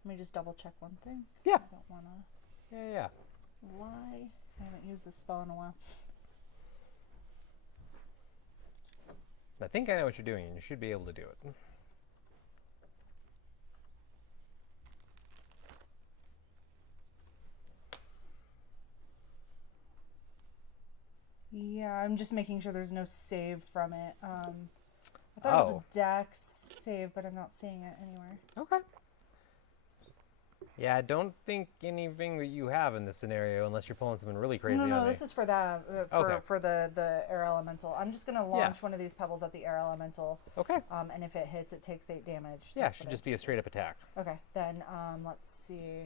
let me just double check one thing. Yeah. I don't want to Yeah. lie. I haven't used this spell in a while. I think I know what you're doing, and you should be able to do it. Yeah, I'm just making sure there's no save from it. I thought it was a dex save, but I'm not seeing it anywhere. Okay. Yeah, I don't think anything that you have in this scenario, unless you're pulling something really crazy No, on me. this is for that, Okay. for the air elemental. I'm just gonna launch one of these pebbles at the air elemental. Okay. And if it hits, it takes 8 damage. Yeah, it That's should what just be a straight up attack. Okay, then let's see.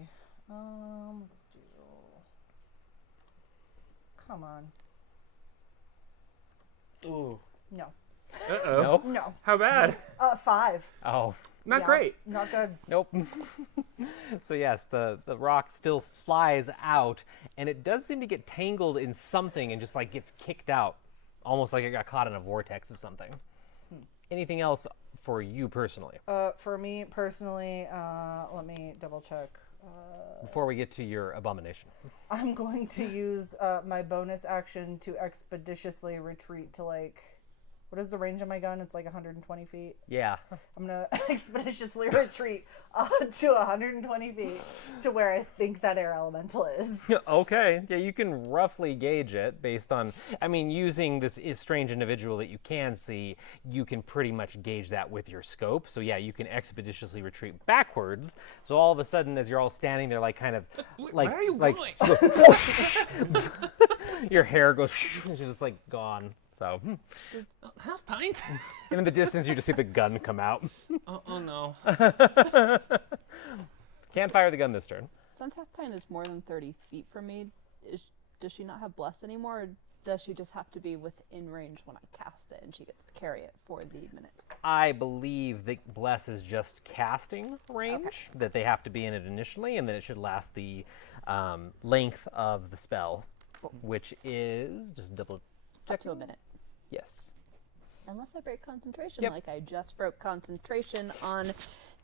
Let's do. Come on. Ooh. No. Uh-oh. Nope. No. How bad? 5. Oh, Not Yeah, great. Not good. nope. So yes, the rock still flies out, and it does seem to get tangled in something and just like gets kicked out, almost like it got caught in a vortex of something. Anything else for you personally? For me personally, let me double check. Before we get to your abomination. I'm going to use my bonus action to expeditiously retreat to like, what is the range of my gun? It's like 120 feet. Yeah. I'm going to expeditiously retreat to 120 feet to where I think that air elemental is. Okay. Yeah, you can roughly gauge it based on, I mean, using this strange individual that you can see, you can pretty much gauge that with your scope. So yeah, you can expeditiously retreat backwards. So all of a sudden, as you're all standing there, like kind of, like, Where are you like, going? your hair goes, it's just like gone. So, Half pint? and in the distance, you just see the gun come out. Oh no. Can't fire the gun this turn. Since Half Pine is more than 30 feet from me, does she not have Bless anymore, or does she just have to be within range when I cast it and she gets to carry it for the minute? I believe that Bless is just casting range, that they have to be in it initially, and then it should last the length of the spell, which is just double Up to a minute. Yes. Unless I break concentration, Yep. like I just broke concentration on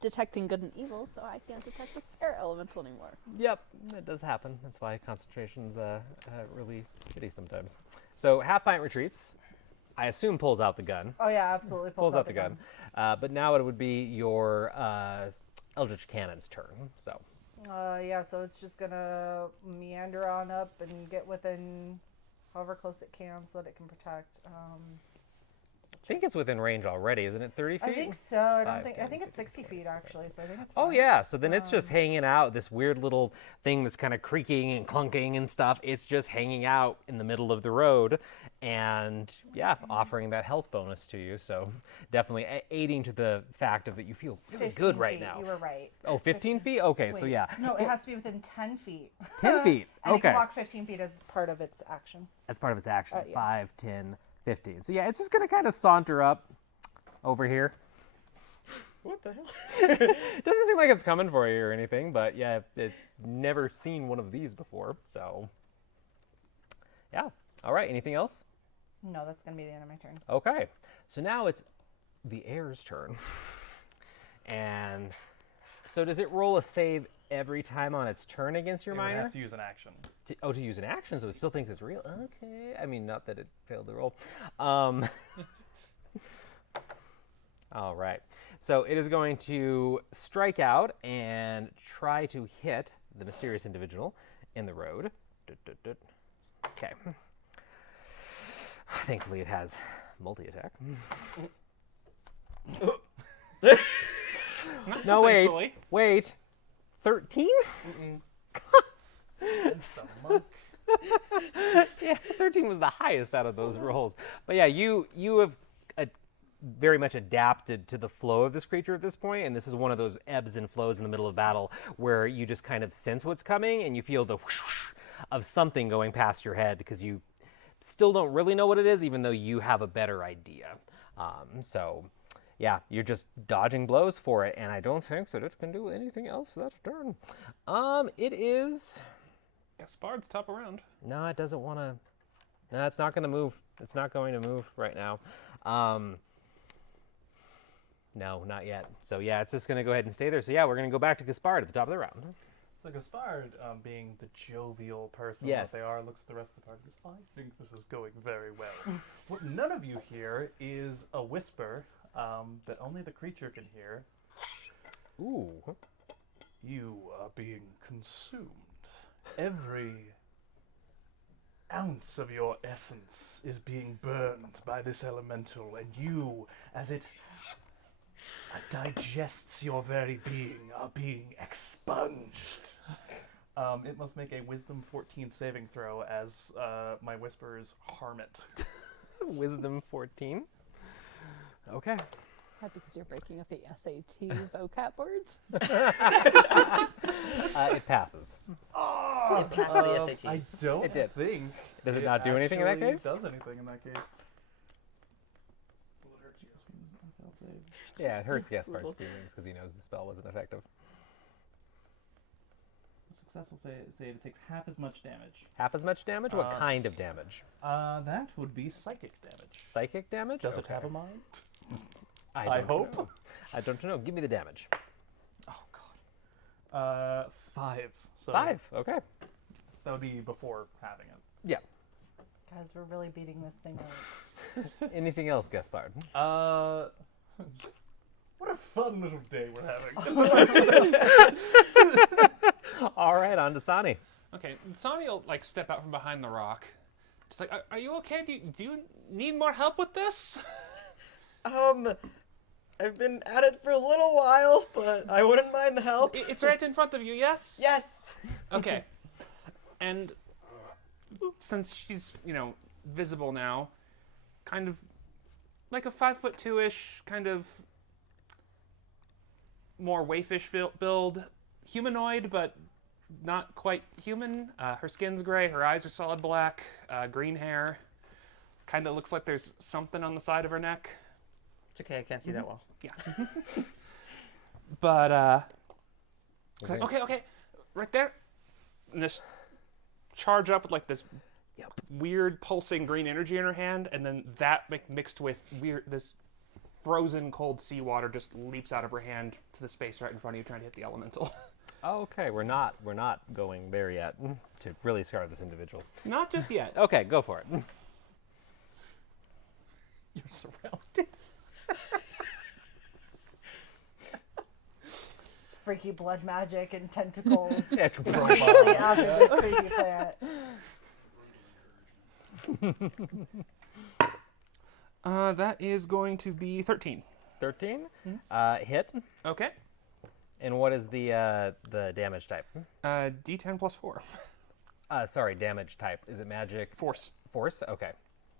detecting good and evil, so I can't detect its air elemental anymore. Yep, it does happen. That's why concentration's really shitty sometimes. So Half Pint retreats. I assume pulls out the gun. Oh yeah, absolutely. Pulls out the gun. But now it would be your Eldritch Cannon's turn. So Yeah, so it's just gonna meander on up and get within however close it can so that it can protect. I think it's within range already, isn't it? 30 feet? I think so. I 5, think 10, it's 60 feet actually, so I think it's Oh fine. yeah, so then it's just hanging out, this weird little thing that's kind of creaking and clunking and stuff. It's just hanging out in the middle of the road and yeah, offering that health bonus to you. So definitely aiding to the fact of that you feel really 15 good right feet, now. You were right. Oh, 15 feet? Okay, so Wait, yeah. No, it has to be within 10 feet. 10 feet. And it Okay. can walk 15 feet as part of its action. As part of its action. Yeah. 5, 10, 15. So yeah, it's just gonna kind of saunter up over here. What the hell? Doesn't seem like it's coming for you or anything, but yeah, it's never seen one of these before, so yeah. All right, anything else? No, that's gonna be the end of my turn. Okay, so now it's the heir's turn. And so does it roll a save every time on its turn against your You would minor? have to use an action. To use an action, so it still thinks it's real. Okay, I mean, not that it failed the roll. All right, so it is going to strike out and try to hit the mysterious individual in the road. Okay. Thankfully, it has multi-attack. Not No, so thankfully. wait. 13? It's a monk. Yeah, 13 was the highest out of those rolls. But yeah, you have very much adapted to the flow of this creature at this point, and this is one of those ebbs and flows in the middle of battle where you just kind of sense what's coming and you feel the whoosh of something going past your head because you still don't really know what it is, even though you have a better idea. So yeah, you're just dodging blows for it, and I don't think that it can do anything else that turn. It is... Gaspard's top around. No, it doesn't want to... No, it's not going to move. It's not going to move right now. No, not yet. So yeah, it's just going to go ahead and stay there. So yeah, we're going to go back to Gaspard at the top of the round. So Gaspard, being the jovial person Yes. that they are, looks at the rest of the party and goes, I think this is going very well. What none of you hear is a whisper that only the creature can hear. Ooh. You are being consumed. Every ounce of your essence is being burned by this elemental, and you, as it digests your very being, are being expunged. It must make a Wisdom 14 saving throw as my whispers harm it. Wisdom 14. Okay. Because you're breaking up the SAT vocab words. It passes. It passed the SAT. I don't It did. think. Does it not do anything in that actually case? Does anything in that case? Yeah, it hurts Gaspar's feelings because he knows the spell wasn't effective. Successful save, it takes half as much damage. Half as much damage? What kind of damage? That would be psychic damage. Psychic damage? Does Okay. it have a mind? I I hope. know. I don't know. Give me the damage. Oh god. 5. So 5. Okay. That would be before having it. Yeah. Guys, we're really beating this thing up. Anything else, Gaspard? What a fun little day we're having. All right, on to Sani. Okay, Sonny will like step out from behind the rock. Just like, are you okay? Do you need more help with this? I've been at it for a little while, but I wouldn't mind the help. It's right in front of you, yes? Yes! Okay. And since she's, visible now, kind of like a 5'2"-ish, kind of more waifish build, humanoid, but not quite human. Her skin's gray, her eyes are solid black, green hair. Kind of looks like there's something on the side of her neck. It's okay, I can't see that well. Yeah. But, Okay. okay, right there. And this charge up with like this weird pulsing green energy in her hand, and then that mixed with this frozen cold seawater just leaps out of her hand to the space right in front of you, trying to hit the elemental. Okay, we're not going there yet to really scar this individual. Not just yet. Okay, go for it. You're surrounded. Freaky blood magic and tentacles. Yeah, Immediately after this creepy plant. That is going to be 13. 13. Hit. Okay. And what is the damage type? D10 plus 4. Sorry, damage type. Is it magic? Force. Force? Okay.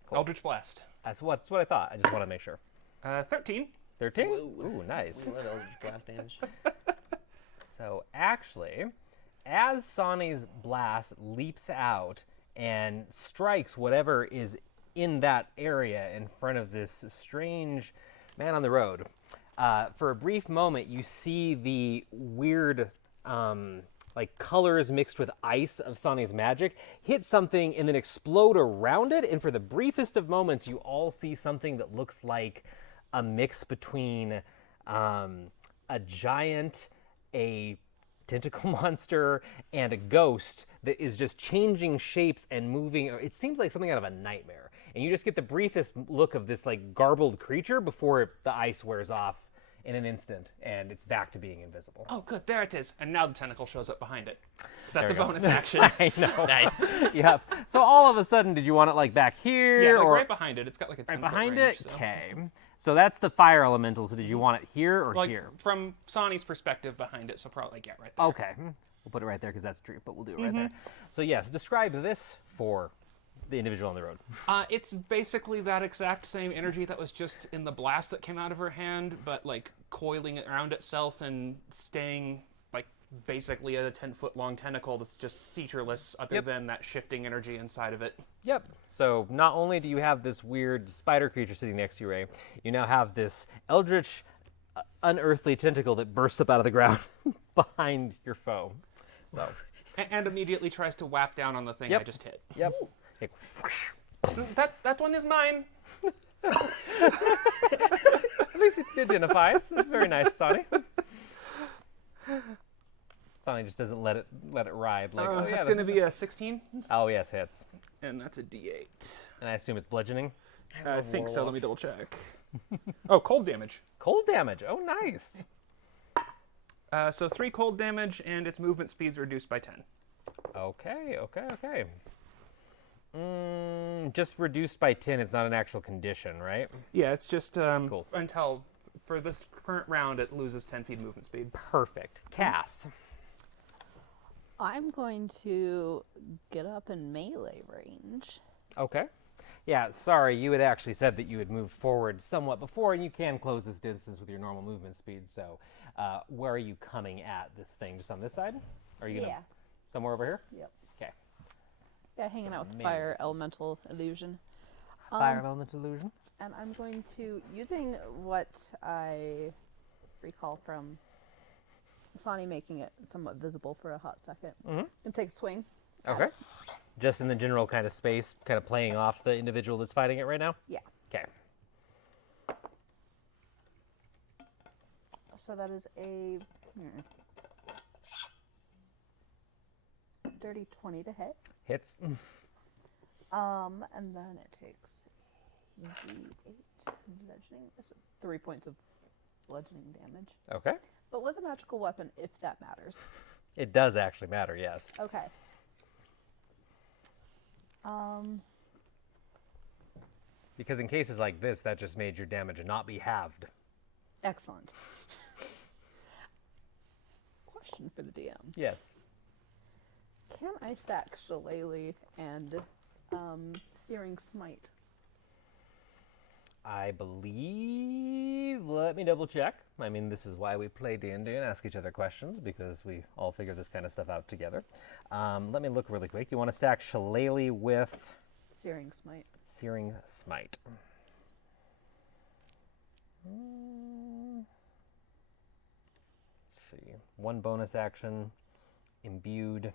Cool. Eldritch Blast. That's what I thought. I just want to make sure. 13. 13? Woo. Ooh, nice. We love Eldritch Blast damage. So actually, as Sani's blast leaps out and strikes whatever is in that area in front of this strange man on the road. For a brief moment, you see the weird, like colors mixed with ice of Sonny's magic hit something and then explode around it. And for the briefest of moments, you all see something that looks like a mix between a giant, a tentacle monster, and a ghost that is just changing shapes and moving. It seems like something out of a nightmare. And you just get the briefest look of this like garbled creature before the ice wears off in an instant, and it's back to being invisible. Oh, good. There it is. And now the tentacle shows up behind it. There That's a we go. bonus action. I know. Nice. Yep. So all of a sudden, did you want it like back here Yeah, like or right behind it. It's got like a 10 right foot behind range, it? so. Okay. So that's the fire elemental. So did you want it here or Like here? from Sonny's perspective behind it, so probably like right there. Okay. We'll put it right there because that's true, but we'll do it right there. So yes, describe this for the individual on the road. It's basically that exact same energy that was just in the blast that came out of her hand, but like coiling it around itself and staying like basically a 10-foot long tentacle that's just featureless other Yep. than that shifting energy inside of it. Yep. So not only do you have this weird spider creature sitting next to you, Ray, you now have this eldritch, unearthly tentacle that bursts up out of the ground behind your foe. So, And immediately tries to whap down on the thing Yep. I just hit. yep. That one is mine. At least it identifies. That's very nice, Sonny. Sonny just doesn't let it ride. Like, oh, yeah, That's going to be a 16, oh yes, hits. and that's a D8. And I assume it's bludgeoning. I think so. Let me double check. Oh, cold damage. Cold damage. Oh, nice. So 3 cold damage, and its movement speed's reduced by 10. Okay. Just reduced by 10. It's not an actual condition, right? Yeah, it's just Cool. until for this current round it loses 10 feet movement speed. Perfect. Cass. I'm going to get up in melee range. Okay. Yeah, sorry, you had actually said that you had moved forward somewhat before, and you can close this distance with your normal movement speed. So, where are you coming at this thing? Just on this side? Are you gonna somewhere over here? Yep. Okay. Yeah, hanging out with melee fire distance. elemental illusion. Fire element illusion. And I'm going to, using what I recall from Sonny making it somewhat visible for a hot second, and take a swing. Okay. Just in the general kind of space, kind of playing off the individual that's fighting it right now? Yeah. Okay. So that is a dirty 20 to hit. Hits. And then it takes D8 bludgeoning. So 3 points of bludgeoning damage. Okay. But with a magical weapon, if that matters. It does actually matter, yes. Okay. Because in cases like this, that just made your damage not be halved. Excellent. Question for the DM. Yes. Can I stack Shillelagh and Searing Smite? I believe, let me double check. I mean, this is why we play D&D and ask each other questions, because we all figure this kind of stuff out together. Let me look really quick. You want to stack Shillelagh with Searing Smite. Searing Smite. Let's see. 1 bonus action, imbued.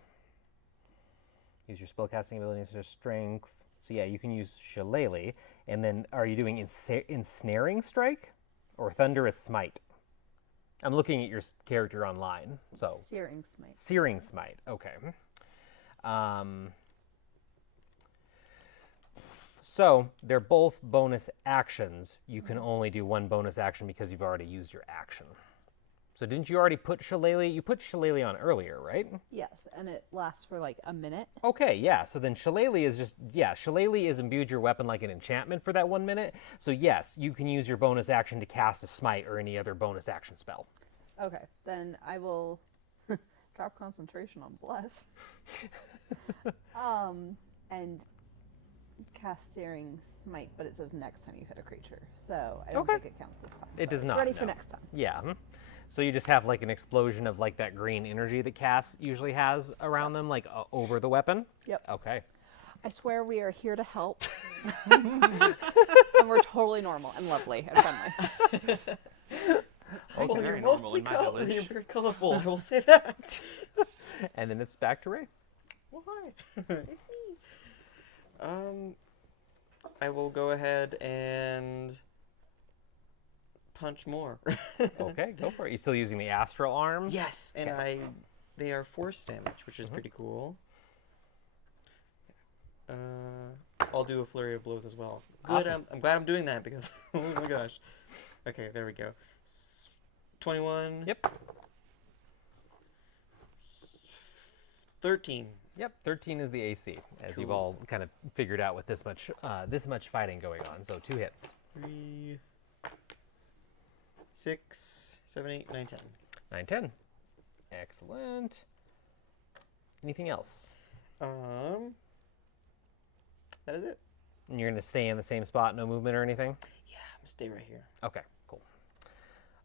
Use your spellcasting ability instead of strength. So yeah, you can use Shillelagh. And then, are you doing Ensnaring Strike or Thunderous Smite? I'm looking at your character online. So Searing Smite. Searing Smite. Okay. So they're both bonus actions. You can only do 1 bonus action because you've already used your action. So didn't you already put Shillelagh? You put Shillelagh on earlier, right? Yes, and it lasts for like a minute. Okay, yeah. So then Shillelagh is just, Shillelagh is imbued your weapon like an enchantment for that 1 minute. So yes, you can use your bonus action to cast a smite or any other bonus action spell. Okay, then I will drop concentration on Bless. And cast Searing Smite, but it says next time you hit a creature. So I don't Okay. think it counts this time. It but does it's not, ready for no. next time. Yeah. So you just have like an explosion of like that green energy that Cass usually has around them, like over the weapon? Yep. Okay. I swear we are here to help. And we're totally normal and lovely and friendly. I'm Well, very you're normal mostly in my village. you're very colorful. I will say that. And then it's back to Ray. Well, hi. It's me. I will go ahead and punch more. Okay, go for it. You still using the astral arms? Yes, and Okay. they are force damage, which is pretty cool. I'll do a flurry of blows as well. Good. Awesome. I'm glad I'm doing that because oh my gosh. Okay, there we go. 21. Yep. 13. Yep, 13 is the AC, as you've Cool. all kind of figured out with this much fighting going on. So 2 hits. 3, 6, 7, 8, 9, 10. 9, 10. Excellent. Anything else? That is it. And you're going to stay in the same spot, no movement or anything? Yeah, I'm gonna stay right here. Okay, cool.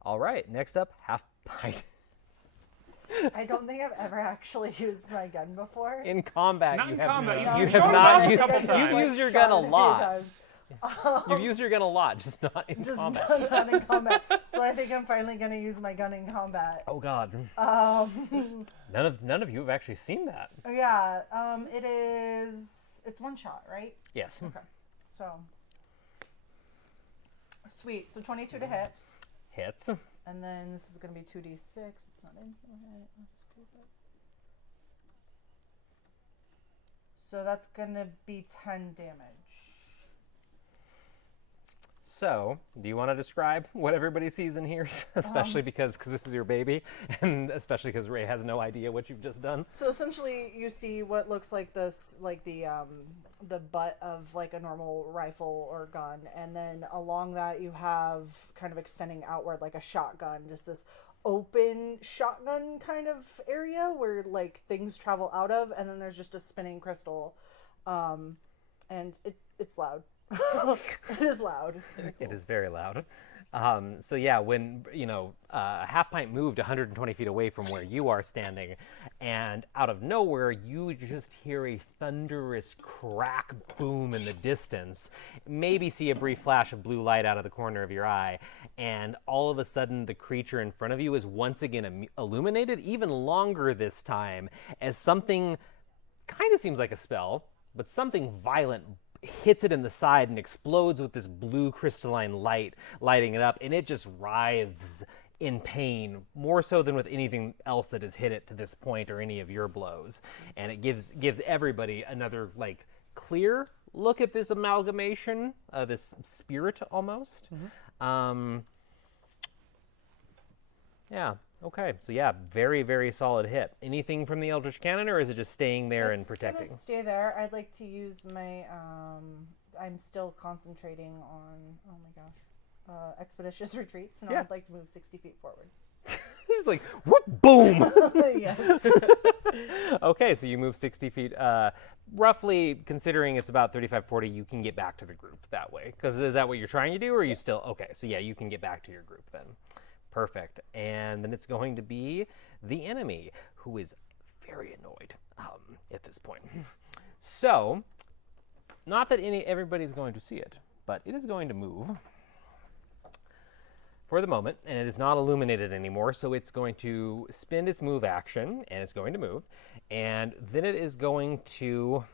All right, next up, half pint. I don't think I've ever actually used my gun before. In combat, Not you in have combat, not. you've You shown have it not off a used. couple You've times. used your Shot gun a it few lot. times. You've used your gun a lot, just not in Just combat. not in combat. So I think I'm finally gonna use my gun in combat. Oh God, none of you have actually seen that. Yeah. It's one shot, right? Yes. Okay. So. Sweet. So 22 to hit, Hits. and then this is gonna be 2d6. It's not in. Okay, let's do that. So that's gonna be 10 damage. So, do you want to describe what everybody sees and hears, especially because this is your baby, and especially because Ray has no idea what you've just done? So essentially, you see what looks like this, like the butt of like a normal rifle or gun, and then along that you have kind of extending outward like a shotgun, just this open shotgun kind of area where like things travel out of, and then there's just a spinning crystal, and it's loud. It is loud. It is very loud. So yeah, when Half Pint moved 120 feet away from where you are standing, and out of nowhere you just hear a thunderous crack boom in the distance. Maybe see a brief flash of blue light out of the corner of your eye, and all of a sudden the creature in front of you is once again illuminated, even longer this time, as something kind of seems like a spell, but something violent hits it in the side and explodes with this blue crystalline light lighting it up, and it just writhes in pain, more so than with anything else that has hit it to this point or any of your blows. And it gives everybody another like clear look at this amalgamation, this spirit almost. Yeah. Okay. So yeah, very, very solid hit. Anything from the Eldritch Cannon, or is it just staying there and protecting? It's gonna stay there. I'd like to use my. I'm still concentrating on. Oh my gosh. Expeditious retreat. So now Yeah. I'd like to move 60 feet forward. He's like, whoop, boom. Yes. Okay, so you move 60 feet. Roughly, considering it's about 35, 40, you can get back to the group that way. Because is that what you're trying to do, or are you still... Okay, so yeah, you can get back to your group then. Perfect. And then it's going to be the enemy, who is very annoyed at this point. So, not that everybody's going to see it, but it is going to move for the moment, and it is not illuminated anymore, so it's going to spend its move action, and it's going to move, and then it is going to...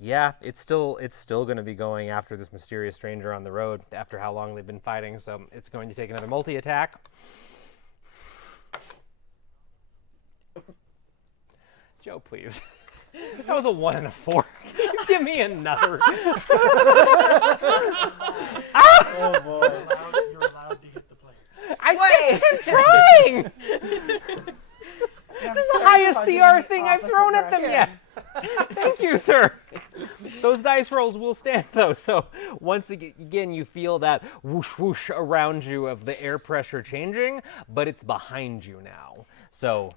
Yeah, it's still going to be going after this mysterious stranger on the road after how long they've been fighting, so it's going to take another multi-attack. Joe, please. That was a 1 and a 4. Give me another. Oh boy. You're allowed to hit the player. I'm trying! This is the highest CR thing I've thrown at them yet. Thank you, sir. Those dice rolls will stand, though. So once again, you feel that whoosh whoosh around you of the air pressure changing, but it's behind you now. So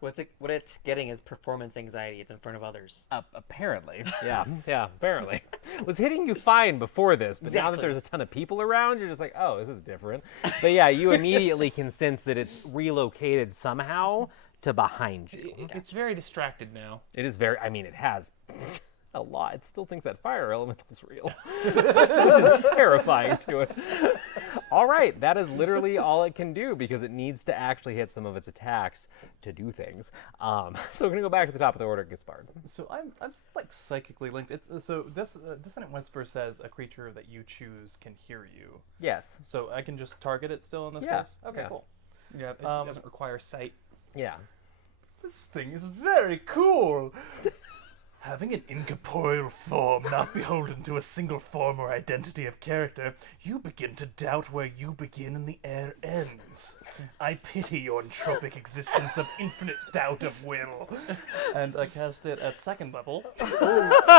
What it's getting is performance anxiety. It's in front of others. apparently, yeah, apparently. It was hitting you fine before this, but now that Exactly. there's a ton of people around, you're just like, oh, this is different. But yeah, you immediately can sense that it's relocated somehow to behind you. It's very distracted now. It is very, I mean, it has a lot. It still thinks that fire elemental's real, which is terrifying to it. All right, that is literally all it can do because it needs to actually hit some of its attacks to do things. So we're going to go back to the top of the order, Gaspard. So I'm like psychically linked. So this Dissonant Whisper says a creature that you choose can hear you. Yes. So I can just target it still in this Yeah, case? Okay, yeah. cool. Yeah, it doesn't require sight. Yeah. This thing is very cool. Having an incorporeal form, not beholden to a single form or identity of character, you begin to doubt where you begin and the air ends. I pity your entropic existence of infinite doubt of will. And I cast it at 2nd level.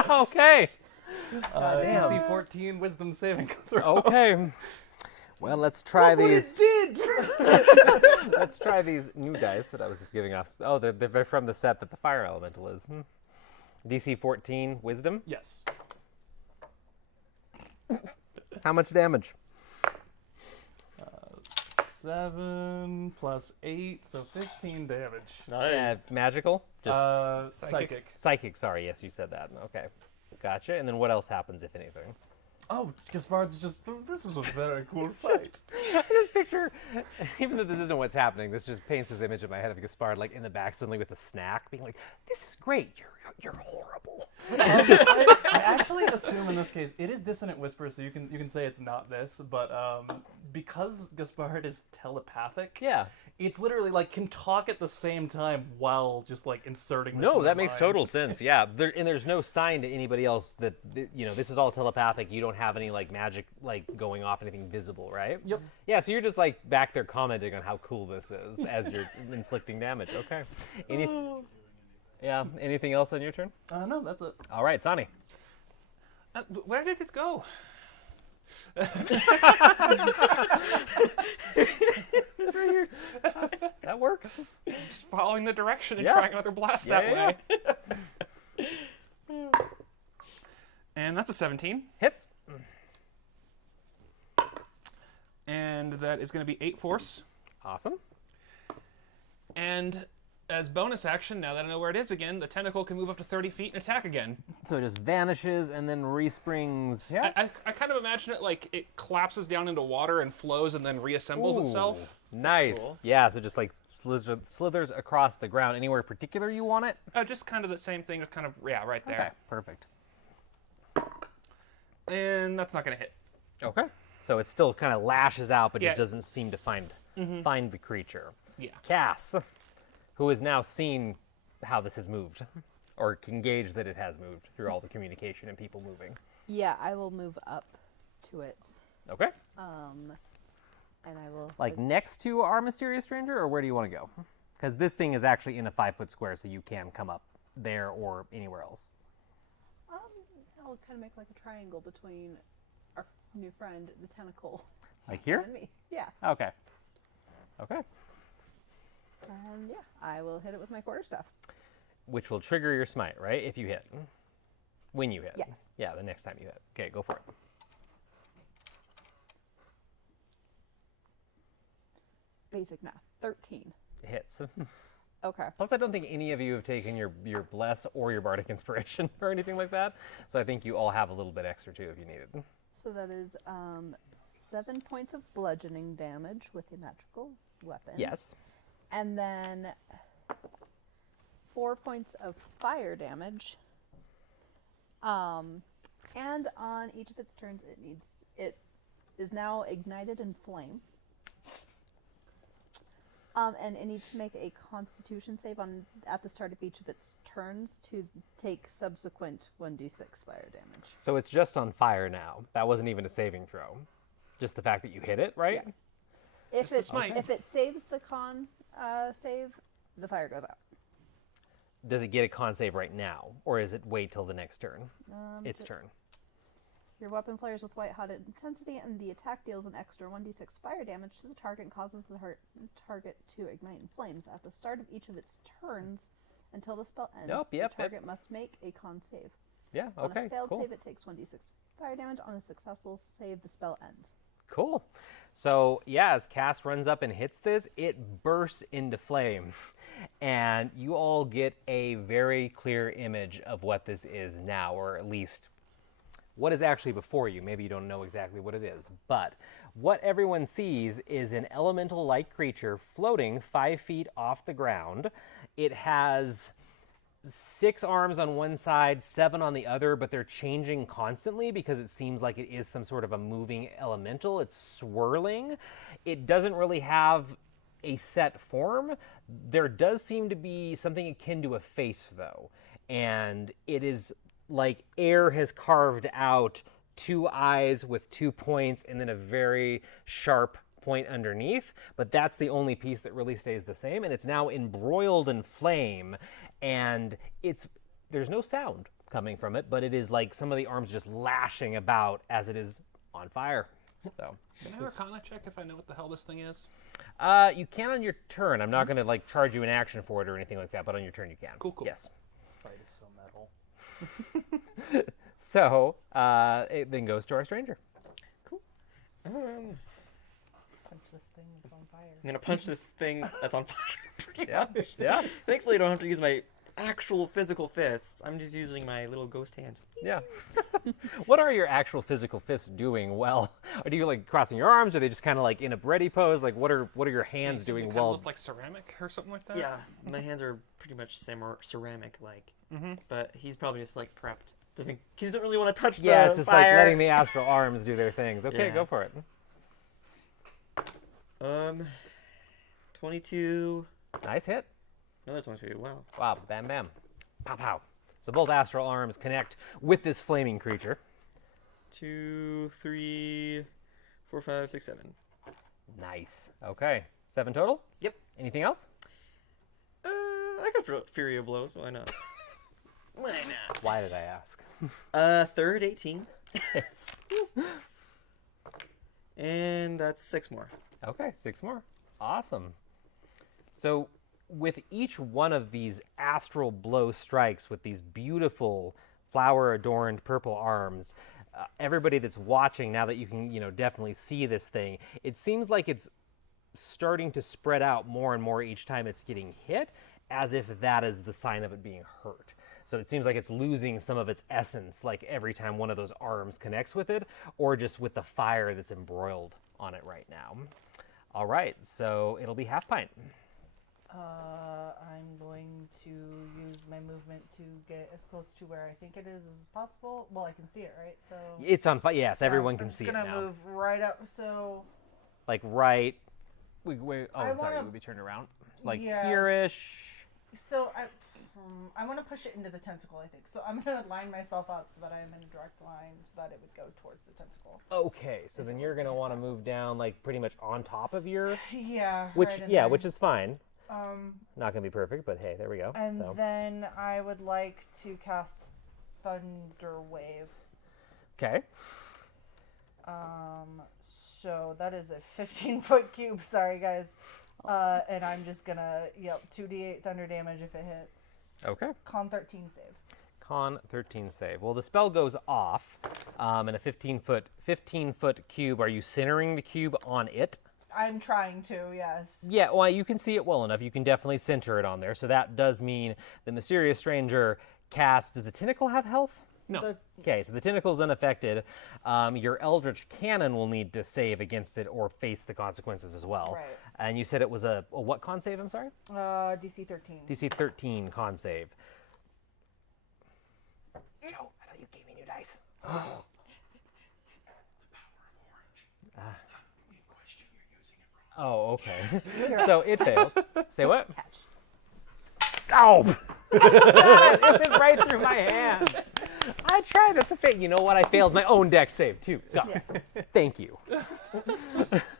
Okay. damn. DC 14 Wisdom saving throw. Okay. Well, let's try Look these. What it did! Let's try these new dice that I was just giving off. Oh, they're from the set that the fire elemental is. DC 14 Wisdom. Yes. How much damage? 7 plus 8, so 15 damage. Magical? Just Psychic. psychic. Sorry, yes, you said that. Okay, gotcha. And then what else happens, if anything? Oh, Gaspard's just, this is a very cool sight. I just picture, even though this isn't what's happening, this just paints this image in my head of Gaspard, like in the back, suddenly with a snack, being like, "This is great. You're horrible." I actually assume in this case it is Dissonant Whisper, so you can say it's not this, but because Gaspard is telepathic, Yeah. it's literally like can talk at the same time while just like inserting. This No, in that their makes mind. total sense. Yeah, there's no sign to anybody else that this is all telepathic. You don't have any like magic like going off, anything visible, right? Yep. Yeah, so you're just like back there commenting on how cool this is as you're inflicting damage. Okay. Yeah. Anything else on your turn? No, that's it. All right, Sonny. Where did it go? That works. Just following the direction and Yeah. trying another blast that Yeah, way. And that's a 17. Hits. And that is going to be 8 force. Awesome. And as bonus action, now that I know where it is again, the tentacle can move up to 30 feet and attack again. So it just vanishes and then resprings. Yeah. I kind of imagine it like it collapses down into water and flows and then reassembles itself. Nice. cool. Yeah, so just like slithers across the ground. Anywhere particular you want it? Just kind of the same thing, just kind of, yeah, right there. Okay, perfect. And that's not going to hit. Okay. So it still kind of lashes out, but Yeah. just doesn't seem to find the creature. Yeah. Cass, who has now seen how this has moved, or can gauge that it has moved through all the communication and people moving. Yeah, I will move up to it. Okay. And I will Like next to our mysterious stranger, or where do you want to go? Because this thing is actually in a 5-foot square, so you can come up there or anywhere else. I'll kind of make like a triangle between our new friend, the tentacle, Like here? and me. Yeah. Okay. Okay. And yeah, I will hit it with my quarterstaff. Which will trigger your smite, right? If you hit. When you hit. Yes. Yeah, the next time you hit. Okay, go for it. Basic math. 13. It hits. Okay. Plus, I don't think any of you have taken your bless or your bardic inspiration or anything like that. So I think you all have a little bit extra too if you need it. So that is 7 points of bludgeoning damage with a magical weapon. Yes. And then 4 points of fire damage. And on each of its turns, it is now ignited in flame. And it needs to make a Constitution save at the start of each of its turns to take subsequent 1d6 fire damage. So it's just on fire now. That wasn't even a saving throw. Just the fact that you hit it, right? Yes. smite. If it saves the con save, the fire goes out. Does it get a con save right now? Or is it wait till the next turn? Its turn. Your weapon fires with white-hot intensity, and the attack deals an extra 1d6 fire damage to the target and causes the target to ignite in flames. At the start of each of its turns, until the spell ends, the target must make a con save. Yeah, okay, On a failed cool. save, it takes 1d6 fire damage. On a successful save, the spell ends. Cool. So, yeah, as Cass runs up and hits this, it bursts into flame. and you all get a very clear image of what this is now, or at least what is actually before you. Maybe you don't know exactly what it is, but what everyone sees is an elemental-like creature floating 5 feet off the ground. It has 6 arms on one side, 7 on the other, but they're changing constantly because it seems like it is some sort of a moving elemental. It's swirling. It doesn't really have a set form. There does seem to be something akin to a face, though, and it is like air has carved out 2 eyes with 2 points and then a very sharp point underneath, but that's the only piece that really stays the same, and it's now embroiled in flame, and there's no sound coming from it, but it is like some of the arms just lashing about as it is on fire. So Can I Arcana check if I know what the hell this thing is? you can on your turn. I'm not going to like charge you an action for it or anything like that, but on your turn you can. Cool. Yes. This fight is so metal. So it then goes to our stranger. Punch this thing that's on fire. I'm gonna punch this thing that's on fire. Pretty Yeah. much. Yeah. Thankfully, I don't have to use my actual physical fists. I'm just using my little ghost hands. Yeah. What are your actual physical fists doing well? Are you like crossing your arms? Are they just kind of like in a ready pose? Like what are your hands They doing kinda well? look like ceramic or something like that? Yeah, my hands are pretty much ceramic-like. Mm-hmm. But he's probably just like prepped. He doesn't really want to touch Yeah, the it's just fire. like letting the astral arms do their things. Okay, Yeah. go for it. 22. Nice hit. Another 22. Wow. Wow, bam, bam. Pow, pow. So both astral arms connect with this flaming creature. 2, 3, 4, 5, 6, 7. Nice. Okay. 7 total? Yep. Anything else? I got Fury of Blows. Why not? Why not? Why did I ask? Third, 18. Yes. And that's 6 more. Okay, 6 more. Awesome. So with each one of these astral blow strikes with these beautiful flower-adorned purple arms, everybody that's watching, now that you can, definitely see this thing, it seems like it's starting to spread out more and more each time it's getting hit, as if that is the sign of it being hurt. So it seems like it's losing some of its essence, like every time one of those arms connects with it, or just with the fire that's embroiled on it right now. All right, so it'll be half pint. I'm going to use my movement to get as close to where I think it is as possible. Well, I can see it, right? So It's on fire. Yes, everyone can see it I'm just now. gonna move right up. So Like right. Oh, I'm sorry. wanna- We'll be turned around. It's like Yes. here-ish. So I want to push it into the tentacle, I think. So I'm going to line myself up so that I'm in a direct line so that it would go towards the tentacle. Okay, so then you're gonna want to move down like pretty much on top of your, Yeah. which right in yeah, there. which is fine. Not gonna be perfect, but hey, there we go. And So then I would like to cast Thunder Wave. okay, So that is a 15-foot cube. Sorry, guys. And I'm just gonna 2d8 thunder damage if it hits. okay. Con 13 save. Con 13 save. Well, the spell goes off, and a 15-foot cube. Are you centering the cube on it? I'm trying to, yes. Yeah, well, you can see it well enough. You can definitely center it on there. So that does mean the mysterious stranger casts. Does the tentacle have health? No. Okay, so the tentacle's unaffected. Your Eldritch Cannon will need to save against it or face the consequences as well. Right. And you said it was a what con save, I'm sorry? DC 13. DC 13 con save. Oh, I thought you gave me new dice. Oh, okay. So it fails. Say what? Catch. Oh! it was right through my hands. I tried. That's a fail. You know what? I failed my own deck save too. God. Thank you.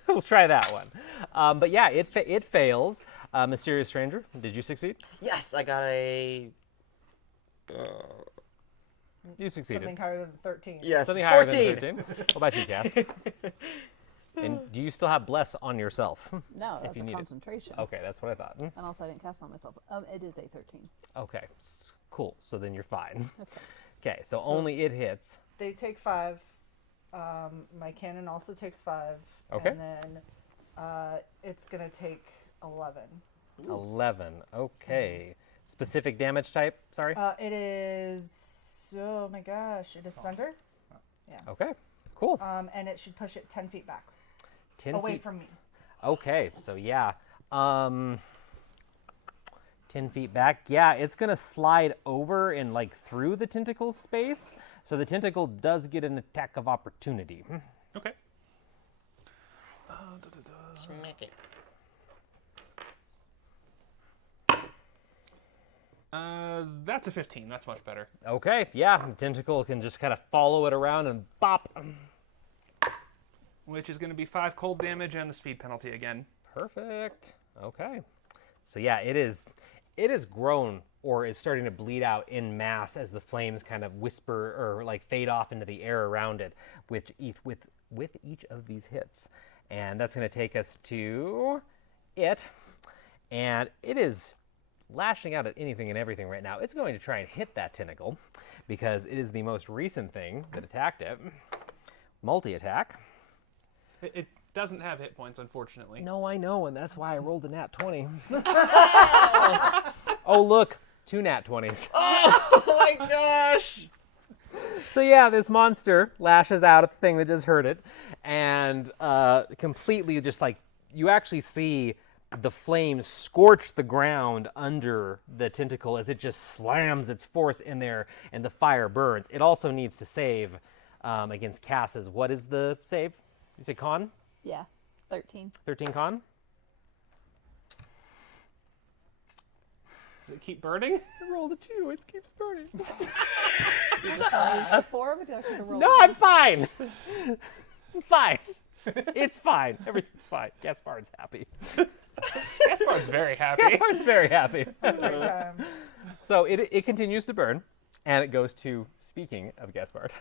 We'll try that one. But yeah, it fails. Mysterious Stranger, did you succeed? Yes, I got a. You succeeded. Something higher than 13. Yes, Something higher 14. than 13. What about you, Cass? And do you still have Bless on yourself? No, If that's you a need it. concentration. Okay, that's what I thought. And also, I didn't cast on myself. It is a 13. Okay, cool. So then you're fine. Okay. Okay, so only it hits. They take 5. My cannon also takes 5. Okay. And then it's going to take 11. 11. Okay. Specific damage type? Sorry. It is. Oh my gosh! It is thunder. Okay. Cool. And it should push it 10 feet back, 10 away feet. from me. Okay. So yeah. 10 feet back. Yeah, it's gonna slide over and like through the tentacle space. So the tentacle does get an attack of opportunity. Okay. Smack it. That's a 15. That's much better. Okay. Yeah. The tentacle can just kind of follow it around and bop. Which is going to be 5 cold damage and the speed penalty again. Perfect. Okay. So yeah, it is grown or is starting to bleed out in mass as the flames kind of whisper or like fade off into the air around it with each of these hits. And that's going to take us to it. And it is lashing out at anything and everything right now. It's going to try and hit that tentacle because it is the most recent thing that attacked it. Multi-attack. It doesn't have hit points, unfortunately. No, I know, and that's why I rolled a nat 20. Oh, look, 2 nat 20s. Oh my gosh! So yeah, this monster lashes out at the thing that just hurt it, and completely just like, you actually see the flames scorch the ground under the tentacle as it just slams its force in there, and the fire burns. It also needs to save against Cass's. What is the save? You say con? Yeah, 13. 13 con? Does it keep burning? I rolled a 2. It keeps burning. Do you just want to use the 4? Would you like me to roll? No, I'm fine. I'm fine. It's fine. Everything's fine. Gaspard's happy. Gaspard's very happy. Gaspard's very happy. Every time. So it continues to burn, and it goes to, speaking of Gaspard.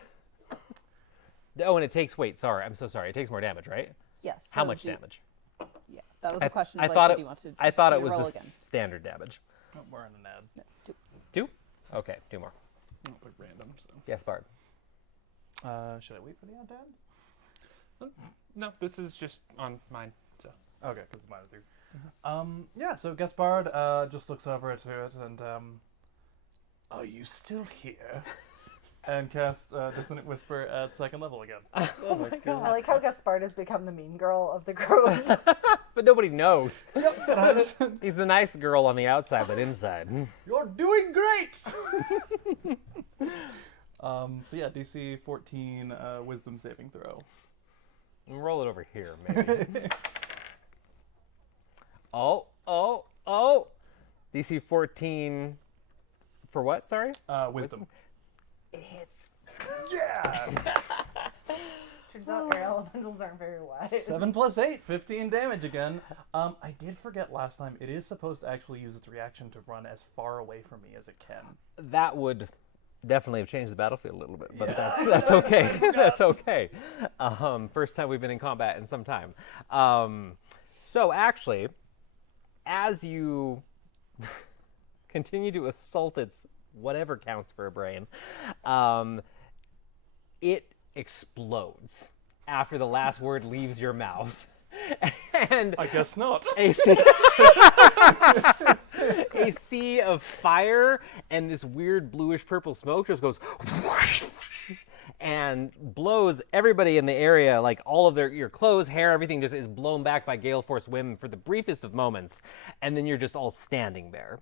Oh, and it takes, wait, sorry, I'm so sorry. It takes more damage, right? Yes. How so much do you- damage? Yeah, that was the question. I Of, thought like, it. did you want to I thought do it you was roll the again? standard damage. Oh, we're in an ad. No, 2. 2? Okay, 2 more. I'll put random. So. Gaspard. Should I wait for the ad to end? No, this is just on mine. So Okay, because mine is too. Yeah, so Gaspard just looks over to it and, are you still here? And casts Dissonant Whisper at 2nd level again. Oh my god. I like how Gaspard has become the mean girl of the group. But nobody knows. He's the nice girl on the outside, but inside. You're doing great! So yeah, DC 14 Wisdom saving throw. Roll it over here, maybe. Oh. DC 14 for what, sorry? Wisdom. It hits. Yeah! Turns out air elementals aren't very wise. 7 plus 8, 15 damage again. I did forget last time, it is supposed to actually use its reaction to run as far away from me as it can. That would definitely have changed the battlefield a little bit, but that's okay. That's okay. First time we've been in combat in some time. So actually, as you continue to assault its whatever counts for a brain, it explodes after the last word leaves your mouth. And I guess not. a sea of fire and this weird bluish purple smoke just goes and blows everybody in the area, like all of your clothes, hair, everything just is blown back by gale force wind for the briefest of moments, and then you're just all standing there.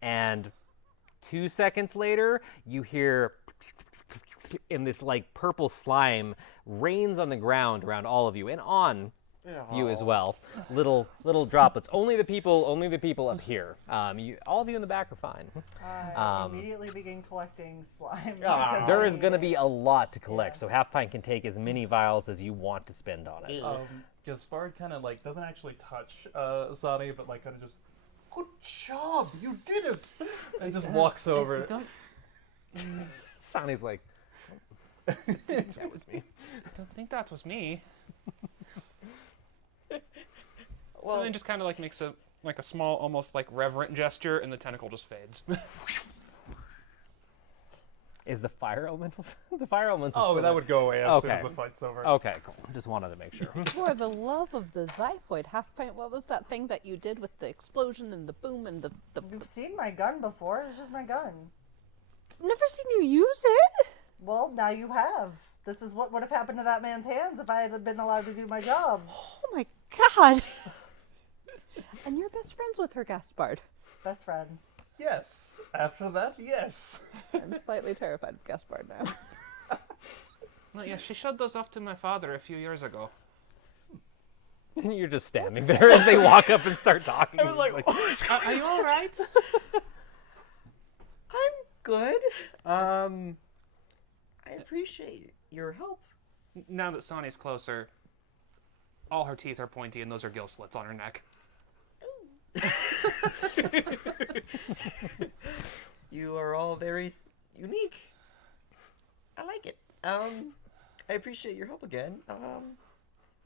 And 2 seconds later, you hear in this like purple slime rains on the ground around all of you and on you as well. Little droplets. Only the people up here. All of you in the back are fine. I immediately begin collecting slime. Ah. because There I is need going to it. be a lot to collect, so Half Pint can take as many vials as you want to spend on it. Gaspard kind of like doesn't actually touch Sani, but like kind of just, good job, you did it, and just walks over. Sonny's like, that was me. I don't think that was me. Well, And then just kind of like makes a small, almost like reverent gesture, and the tentacle just fades. Is the fire elementals? The fire elementals. Oh, still that there? would go away as soon Okay. as the fight's over. Okay, cool. Just wanted to make sure. For the love of the xiphoid half pint, what was that thing that you did with the explosion and the boom and the You've seen my gun before. It's just my gun. Never seen you use it. Well, now you have. This is what would have happened to that man's hands if I had been allowed to do my job. Oh my god. And you're best friends with her, Gaspard. Best friends. Yes. After that, yes. I'm slightly terrified of Gaspard now. No, yeah, she showed those off to my father a few years ago. And you're just standing there as they walk up and start talking. I was like, Are you all right? I'm good. I appreciate your help. Now that Sonny's closer, all her teeth are pointy and those are gill slits on her neck. You are all very unique. I like it. I appreciate your help again.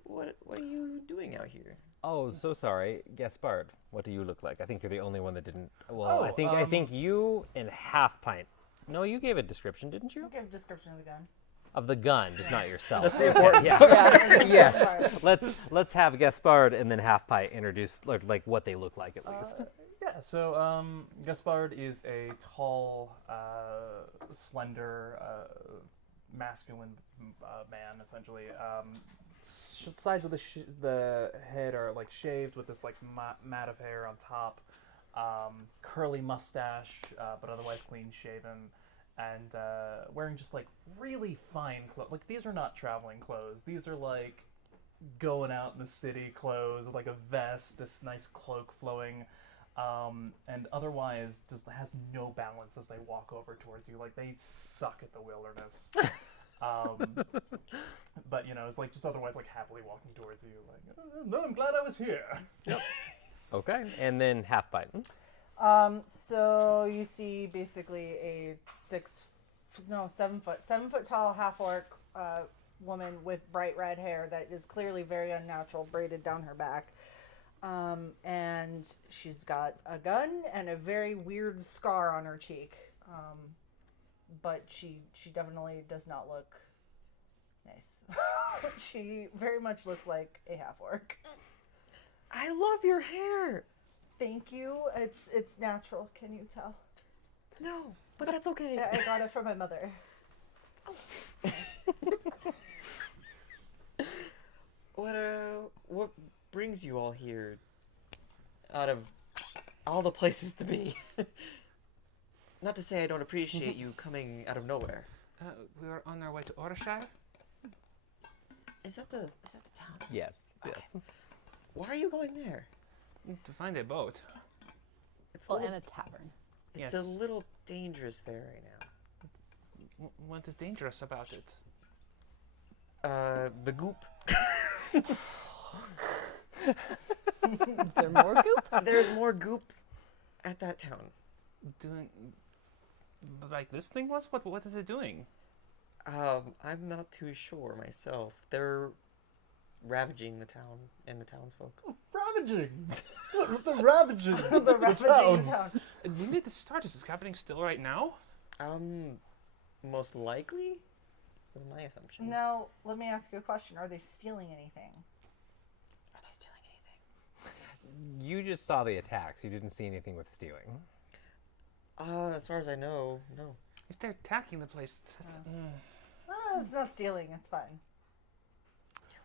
What are you doing out here? Oh, so sorry, Gaspard. What do you look like? I think you're the only one that didn't. Well, I Oh, think you and Half Pint. No, you gave a description, didn't you? I'll give a description of the gun. Of the gun, just not yourself. That's the important Yeah. Yeah. Yes. Let's have Gaspard and then Half Pint introduce like what they look like at least. Yeah, so Gaspard is a tall, slender, masculine man, essentially. Sides of the head are like shaved with this like mat of hair on top, curly mustache, but otherwise clean shaven, and wearing just like really fine clothes. Like these are not traveling clothes. These are like going out in the city clothes, with like a vest, this nice cloak flowing. And otherwise just has no balance as they walk over towards you. Like they suck at the wilderness. But you know, it's like just otherwise like happily walking towards you. Like, oh, no, I'm glad I was here. Okay, and then Half Pint. So you see basically a 7 foot tall half orc woman with bright red hair that is clearly very unnatural, braided down her back. And she's got a gun and a very weird scar on her cheek. But she definitely does not look nice. She very much looks like a half orc. I love your hair. Thank you. It's natural. Can you tell? No, but that's okay. I got it from my mother. What brings you all here? Out of all the places to be. Not to say I don't appreciate you coming out of nowhere. We were on our way to Orashire. Is that the town? Yes. Okay. Yes. Why are you going there? To find a boat. It's Well, a little, and a tavern. it's Yes. a little dangerous there right now. What is dangerous about it? The goop. Is there more goop? There's more goop at that town. Doing like this thing was? What is it doing? I'm not too sure myself. They're ravaging the town and the townsfolk. Ravaging! the ravaging! The ravaging town. When did this start? Is this happening still right now? Most likely is my assumption. Now, let me ask you a question. Are they stealing anything? Are they stealing anything? You just saw the attacks. You didn't see anything with stealing. As far as I know, no. If they're attacking the place, It's not stealing. It's fine.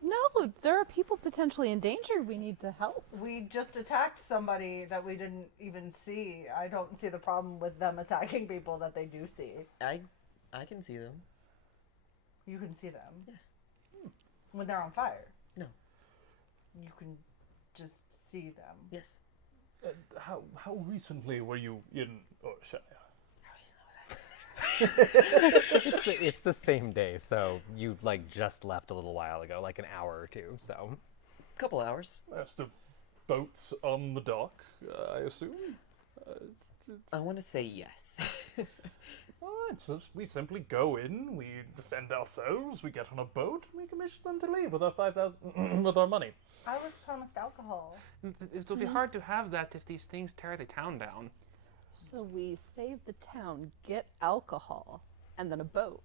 No, there are people potentially in danger. We need to help. We just attacked somebody that we didn't even see. I don't see the problem with them attacking people that they do see. I can see them. You can see them Yes. when they're on fire. No. You can just see them. Yes. How recently were you in Orashire? It's the same day, so you like just left a little while ago, like an hour or two. So Couple hours. There's the boats on the dock, I assume? I want to say yes. Alright, so we simply go in, we defend ourselves, we get on a boat, and we commission them to leave with our 5,000 with our money. I was promised alcohol. it'll be hard to have that if these things tear the town down. So we save the town, get alcohol. And then a boat.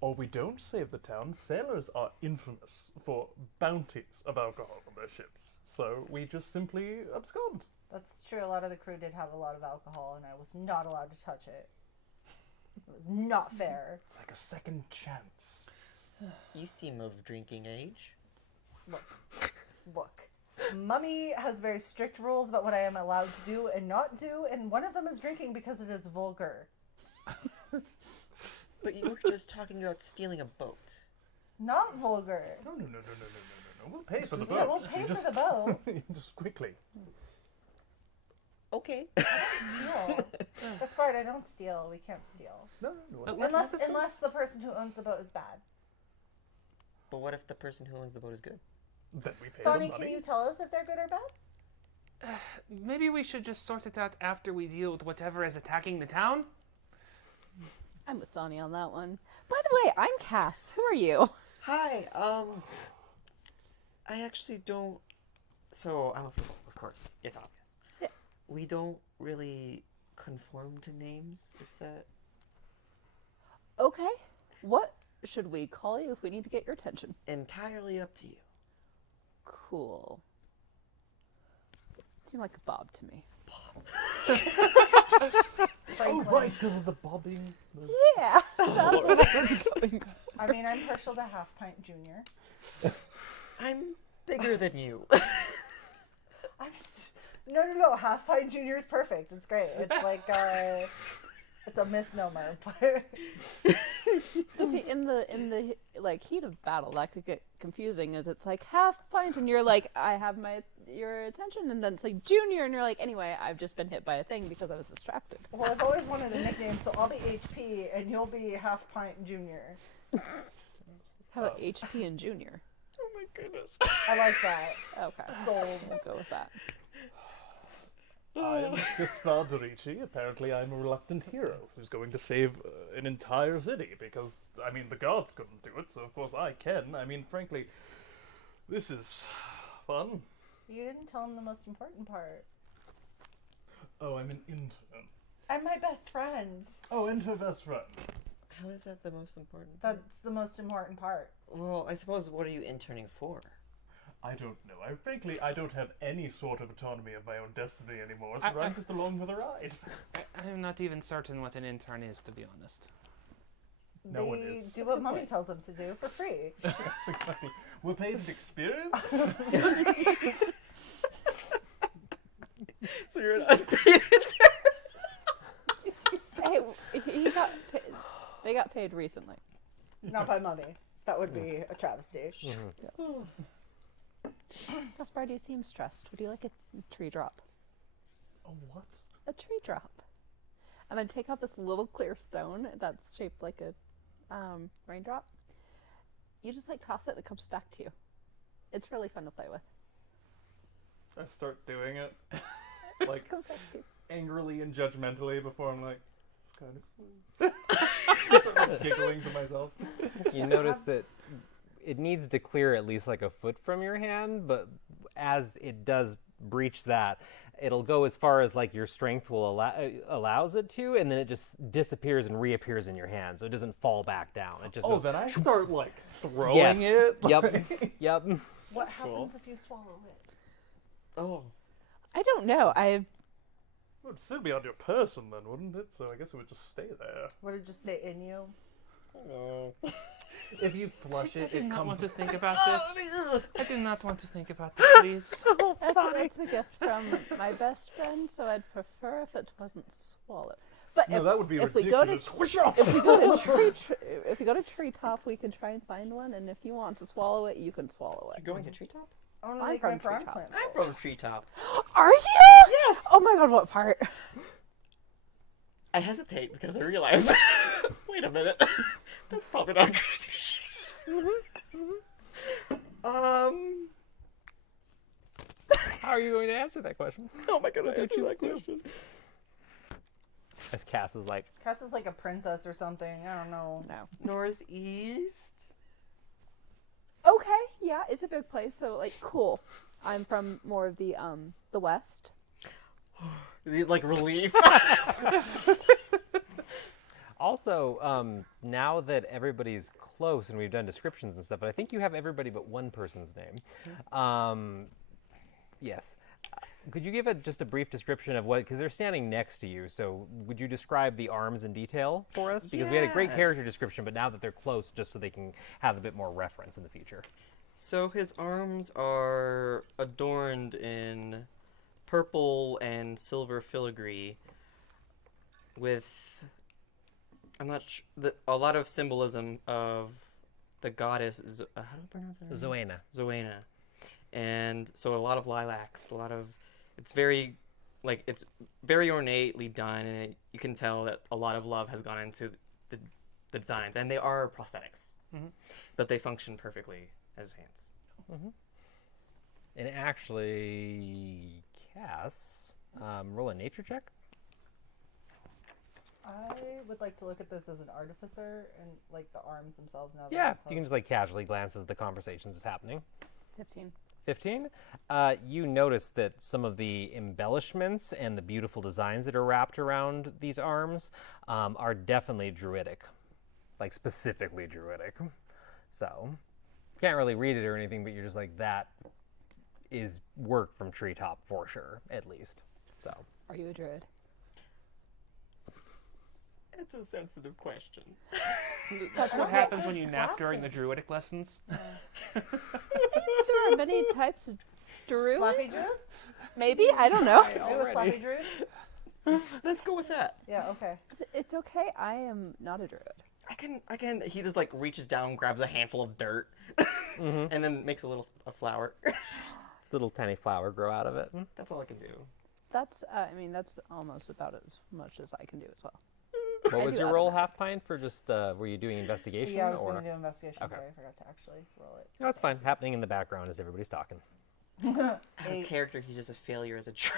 Or we don't save the town. Sailors are infamous for bounties of alcohol on their ships. So we just simply abscond. That's true. A lot of the crew did have a lot of alcohol, and I was not allowed to touch it. It was not fair. It's like a second chance. You seem of drinking age. Look. Mummy has very strict rules about what I am allowed to do and not do, and one of them is drinking because it is vulgar. But you were just talking about stealing a boat. Not vulgar. No. We'll pay for the boat. Yeah, we'll pay You for just- the boat. Just quickly. Okay. Steal. That's part. I don't steal. We can't steal. No. Unless the person who owns the boat is bad. But what if the person who owns the boat is good? Then we pay Sonny, the money. can you tell us if they're good or bad? Maybe we should just sort it out after we deal with whatever is attacking the town. I'm with Sonny on that one. By the way, I'm Cass. Who are you? Hi, I actually don't... So, I'm a Firbolg, of course. It's obvious. Yeah. We don't really conform to names, if that... Okay. What should we call you if we need to get your attention? Entirely up to you. Cool. Seemed like a Bob to me. Oh, right, because of the bobbing. Yeah, that's what I was going. I mean, I'm partial to Half Pint Junior. I'm bigger than you. No. Half Pint Junior is perfect. It's great. It's like it's a misnomer, but But see, in the like heat of battle, that could get confusing. As it's like half pint, and you're like, I have your attention, and then it's like junior, and you're like, anyway, I've just been hit by a thing because I was distracted. well, I've always wanted a nickname, so I'll be HP and you'll be Half Pint Junior. How about HP and junior? Oh my goodness. I like that. Okay, Sold. we'll go with that. I am Gaspard Dorici. Apparently, I'm a reluctant hero who's going to save an entire city because, I mean, the gods couldn't do it, so of course I can. I mean, frankly, this is fun. You didn't tell him the most important part. Oh, I'm an intern. I'm my best friend. Oh, and her best friend. How is that the most important part? That's the most important part. Well, I suppose, what are you interning for? I don't know. I don't have any sort of autonomy of my own destiny anymore, so I- I'm just along for the ride. I'm not even certain what an intern is, to be honest. No one They is. do what Mummy tells them to do for free. Yes, exactly. We're paid in experience. So you're an unpaid Hey, they got paid recently. Not by Mummy. That would be a travesty. Gaspard, you seem stressed. Would you like a tree drop? Oh, what? A tree drop. And then take out this little clear stone that's shaped like a raindrop. You just like toss it and it comes back to you. It's really fun to play with. I start doing it, It like, just comes back to you. angrily and judgmentally before I'm like, it's kind of cool. Start, like, giggling to myself. You notice that it needs to clear at least like a foot from your hand, but as it does breach that, it'll go as far as like your strength will allows it to, and then it just disappears and reappears in your hand, so it doesn't fall back down. It just Oh, goes, then I start, like, throwing yes. it. Yep. Yep. What That's happens cool. if you swallow it? Oh. I don't know. It would still be on your person then, wouldn't it? So I guess it would just stay there. Would it just stay in you? No. If you flush I it, do it not comes... want to think about this. I do not want to think about this, please. That's a gift from my best friend, so I'd prefer if it wasn't swallowed. But No, that would be if we go to ridiculous. if we go to if we go to treetop, we can try and find one. And if you want to swallow it, you can swallow it. You're going to treetop? I want to I'm make my from prawn Treetop. plant. I'm from treetop. Are you? Yes. Oh my god, what part? I hesitate because I realize. Wait a minute. That's probably not a good idea. How are you going to answer that question? Oh my god, I What do you answered choose that to do? question. As Cass is like, Cass is like a princess or something. I don't know. No. Northeast? Okay, yeah, it's a big place, so like cool. I'm from more of the west. Like relief. Also, now that everybody's close and we've done descriptions and stuff, but I think you have everybody but one person's name. Yes. Could you give just a brief description of what, because they're standing next to you, so would you describe the arms in detail for us? Because we had a great character Yes. description, but now that they're close, just so they can have a bit more reference in the future. So his arms are adorned in purple and silver filigree with, I'm not sure, a lot of symbolism of the goddess, how do you pronounce her name? Zoena. Zoena. And so a lot of lilacs, it's very ornately done, and you can tell that a lot of love has gone into the designs, and they are prosthetics, but they function perfectly as hands. And actually, Cass, roll a nature check. I would like to look at this as an artificer and like the arms themselves now. that Yeah, I'm you can just close. like casually glance as the conversations is happening. 15. 15. You notice that some of the embellishments and the beautiful designs that are wrapped around these arms are definitely druidic, like specifically druidic. So, can't really read it or anything, but you're just like, that is work from Treetop for sure, at least. So, Are you a druid? It's a sensitive question. That's what happens when you nap during the druidic lessons. There are many types of druid. Slappy druids? Maybe? I don't know. Maybe it was slappy druid? Let's go with that. Yeah, okay. It's okay. I am not a druid. I can. He just like reaches down, grabs a handful of dirt, and then makes a flower. little tiny flower grow out of it. That's all I can do. That's, that's almost about as much as I can do as well. What I was do your other roll, magic. Half Pint, for just, were you doing investigation? Yeah, I was or? going to do investigation. Okay. Sorry, I forgot to actually roll it. No, it's fine. Happening in the background as everybody's talking. Out of 8. character, he's just a failure as a druid.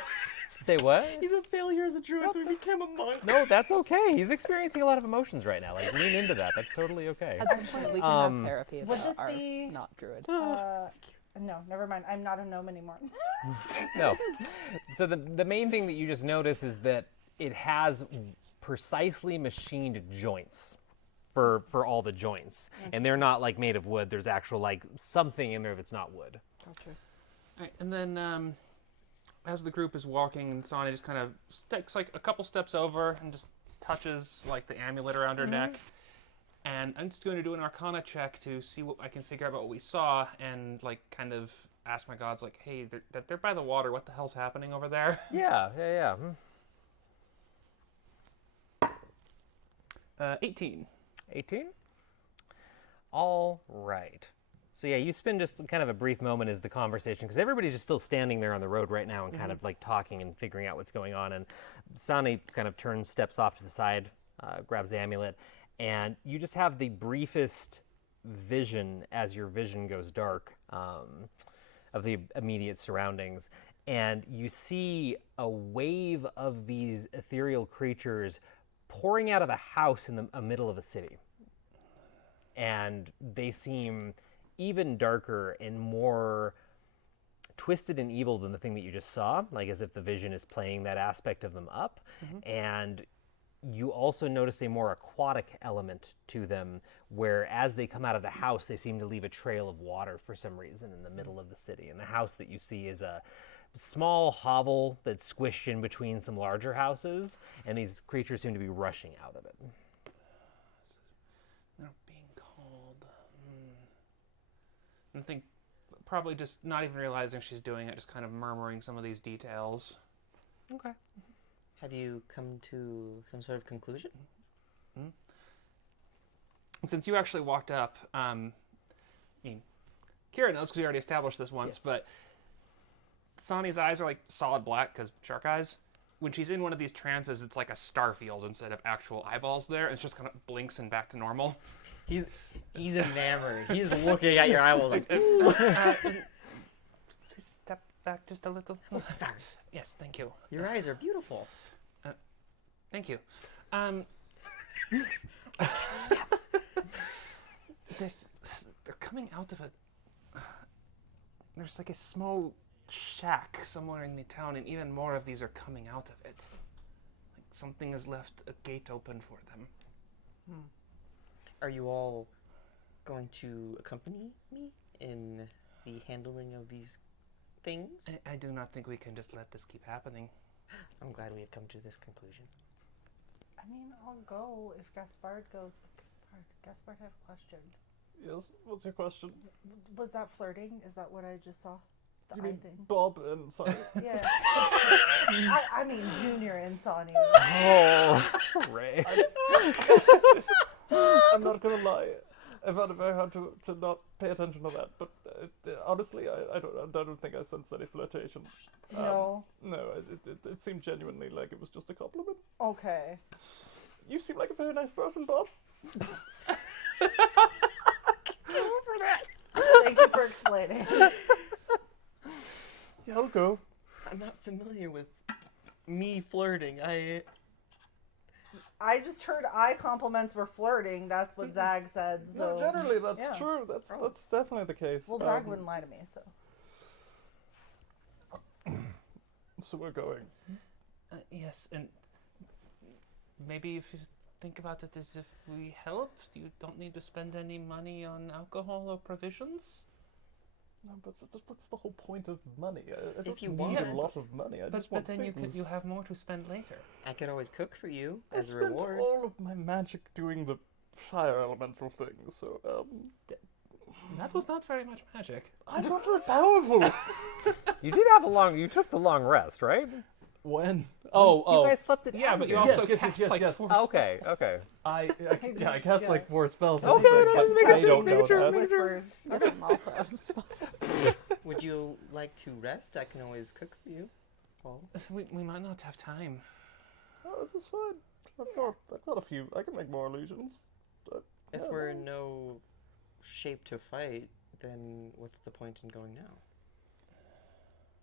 Say what? He's a failure as a druid, so he became a monk. No, that's okay. He's experiencing a lot of emotions right now. Like, lean into that. That's totally okay. At some point, we can have therapy would about this our be- not druid. No, never mind. I'm not a gnome anymore. No. So the main thing that you just notice is that it has precisely machined joints for all the joints. And they're not like made of wood. There's actual like something in there that's not wood. Gotcha. Right, and then as the group is walking, and Sonny just kind of takes like a couple steps over and just touches like the amulet around her neck. And I'm just going to do an Arcana check to see what I can figure out about what we saw, and like kind of ask my gods, like, hey, they're by the water. What the hell's happening over there? Yeah. 18. 18? All right. So yeah, you spend just kind of a brief moment as the conversation, because everybody's just still standing there on the road right now and kind of like talking and figuring out what's going on. And Sani kind of steps off to the side, grabs the amulet, and you just have the briefest vision as your vision goes dark of the immediate surroundings. And you see a wave of these ethereal creatures pouring out of a house in the middle of a city. And they seem even darker and more twisted and evil than the thing that you just saw, like as if the vision is playing that aspect of them up. And you also notice a more aquatic element to them, where as they come out of the house, they seem to leave a trail of water for some reason in the middle of the city. And the house that you see is a small hovel that's squished in between some larger houses, and these creatures seem to be rushing out of it. They're being called. I think probably just not even realizing she's doing it, just kind of murmuring some of these details. Okay. Have you come to some sort of conclusion? And since you actually walked up, I mean, Kira knows because we already established this once, Yes. but Sani's eyes are like solid black because shark eyes. When she's in one of these trances, it's like a star field instead of actual eyeballs there. It just kind of blinks and back to normal. He's enamored. He's looking at your eyeballs like, Please step back just a little. sorry. Yes, thank you. Your eyes are beautiful. Thank you. They're coming out of a. There's like a small shack somewhere in the town, and even more of these are coming out of it. Like something has left a gate open for them. Are you all going to accompany me in the handling of these things? I do not think we can just let this keep happening. I'm glad we have come to this conclusion. I mean, I'll go if Gaspard goes. Gaspard, I have a question. Yes, what's your question? Was that flirting? Is that what I just saw? The You eye mean thing? Bob and Sonny? Yeah. I mean Junior and Sonny. Oh, Ray. I'm not gonna lie. I found it very hard to not pay attention to that, but honestly, I don't think I sensed any flirtation. No. No, it seemed genuinely like it was just a compliment. Okay. You seem like a very nice person, Bob. Thank you for explaining. Yeah, I'll go. I'm not familiar with me flirting. I just heard eye compliments were flirting. That's what Zag said. So No, generally that's yeah. true. That's definitely the case. Well, Zag wouldn't lie to me, so. So we're going. Yes, and maybe if you think about it as if we help, you don't need to spend any money on alcohol or provisions. No, but what's the whole point of money? I don't If you need want. a lot of money. I But just want then things. you have more to spend later. I could always cook for you I as a spent reward. all of my magic doing the fire elemental thing, so That was not very much magic. I'm not that powerful. You did have you took the long rest, right? When? You guys slept it Yeah, out but you here. also cast like yes. four Okay, okay. I cast yeah. like 4 spells. Okay, but just make I us don't know major- that. Whispers. I'm also out of spells. Would you like to rest? I can always cook for you. Paul. We might not have time. Oh, this is fine. I've got a few. I can make more illusions. But, If yeah, we're no. in no shape to fight, then what's the point in going now?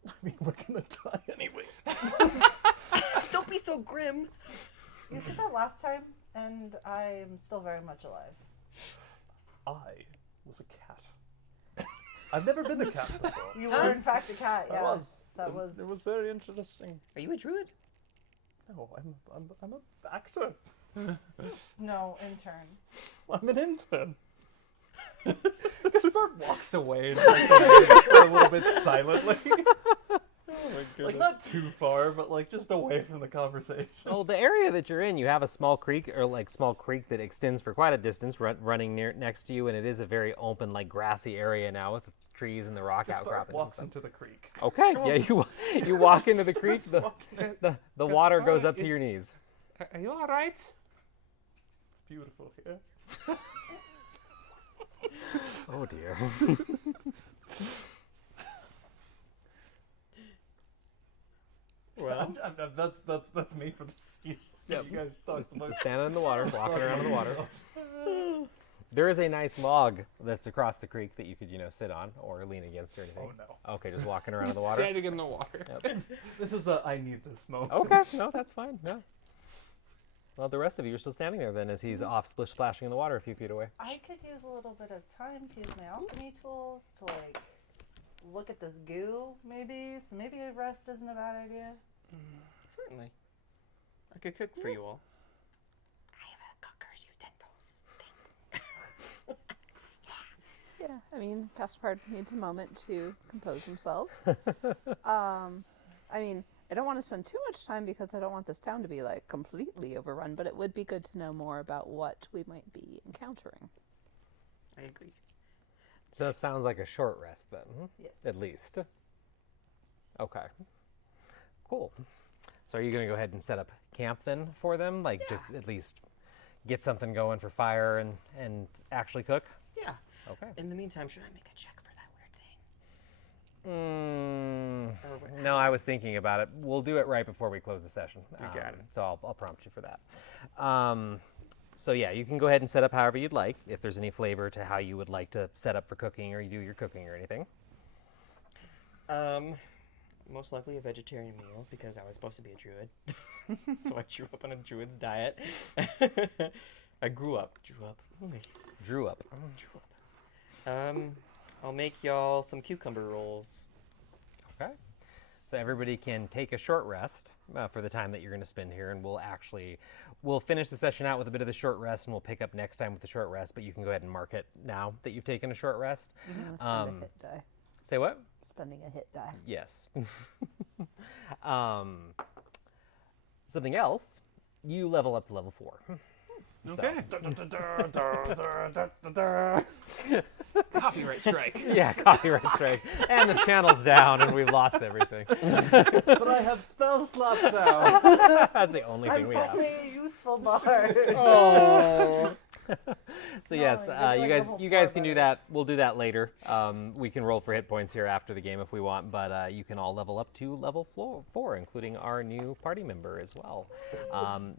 I mean, we're gonna die anyway. Don't be so grim. You said that last time, and I'm still very much alive. I was a cat. I've never been a cat before. You were, in fact, a cat. I Yeah. was. That It- was. It was very interesting. Are you a druid? No, I'm an actor. No, intern. I'm an intern. Gaspard walks away and like, for a little bit silently. Oh my goodness. Like not too far, but like just away from the conversation. Well, the area that you're in, you have a small creek that extends for quite a distance, running next to you, and it is a very open, like grassy area now with the trees and the rock Gaspard outcroppings. and walks stuff. into the creek. Okay, yeah, you walk into the creek. The water goes up to your knees. Are you all right? It's beautiful here. Oh dear. Well, That's me for the scene. Yeah, you guys talk the most. Standing in the water, walking around in the water. There is a nice log that's across the creek that you could, sit on or lean against or anything. Oh no. Okay, just walking around in the water. Standing in the water. Yep. This is a I need this moment. Okay, no, that's fine. No. Well, the rest of you are still standing there then as he's off splashing in the water a few feet away. I could use a little bit of time to use my alchemy tools to look at this goo, maybe. So maybe a rest isn't a bad idea. certainly. I could cook for you all. I have a cooker's utensils. Yeah, I mean, Gaspard needs a moment to compose themselves. I mean, I don't want to spend too much time because I don't want this town to be completely overrun, but it would be good to know more about what we might be encountering. I agree. So it sounds like a short rest then, Yes. at least. Okay. Cool. So are you going to go ahead and set up camp then for them? Just at least get something going for fire and actually cook? Yeah. Okay. In the meantime, should I make a check for that weird thing? Or what- No, I was thinking about it. We'll do it right before we close the session. You got it. So I'll prompt you for that. So yeah, you can go ahead and set up however you'd like, if there's any flavor to how you would like to set up for cooking or you do your cooking or anything. Most likely a vegetarian meal because I was supposed to be a druid. So I grew up on a druid's diet. I grew up. Drew up. I'll make y'all some cucumber rolls. Okay. So everybody can take a short rest for the time that you're going to spend here, and we'll finish the session out with a bit of the short rest, and we'll pick up next time with the short rest. But you can go ahead and mark it now that you've taken a short rest. I'm gonna spend a hit die. Say what? Spending a hit die. Yes. Something else. You level up to level 4. Okay. Copyright strike. Yeah, copyright strike. And the channel's down, and we've lost everything. But I have spell slots now. That's the only thing I'm we have. only a useful bard. Oh. So yes, you're like level you guys 4 can do better. that. We'll do that later. We can roll for hit points here after the game if we want, but you can all level up to level 4, including our new party member as well.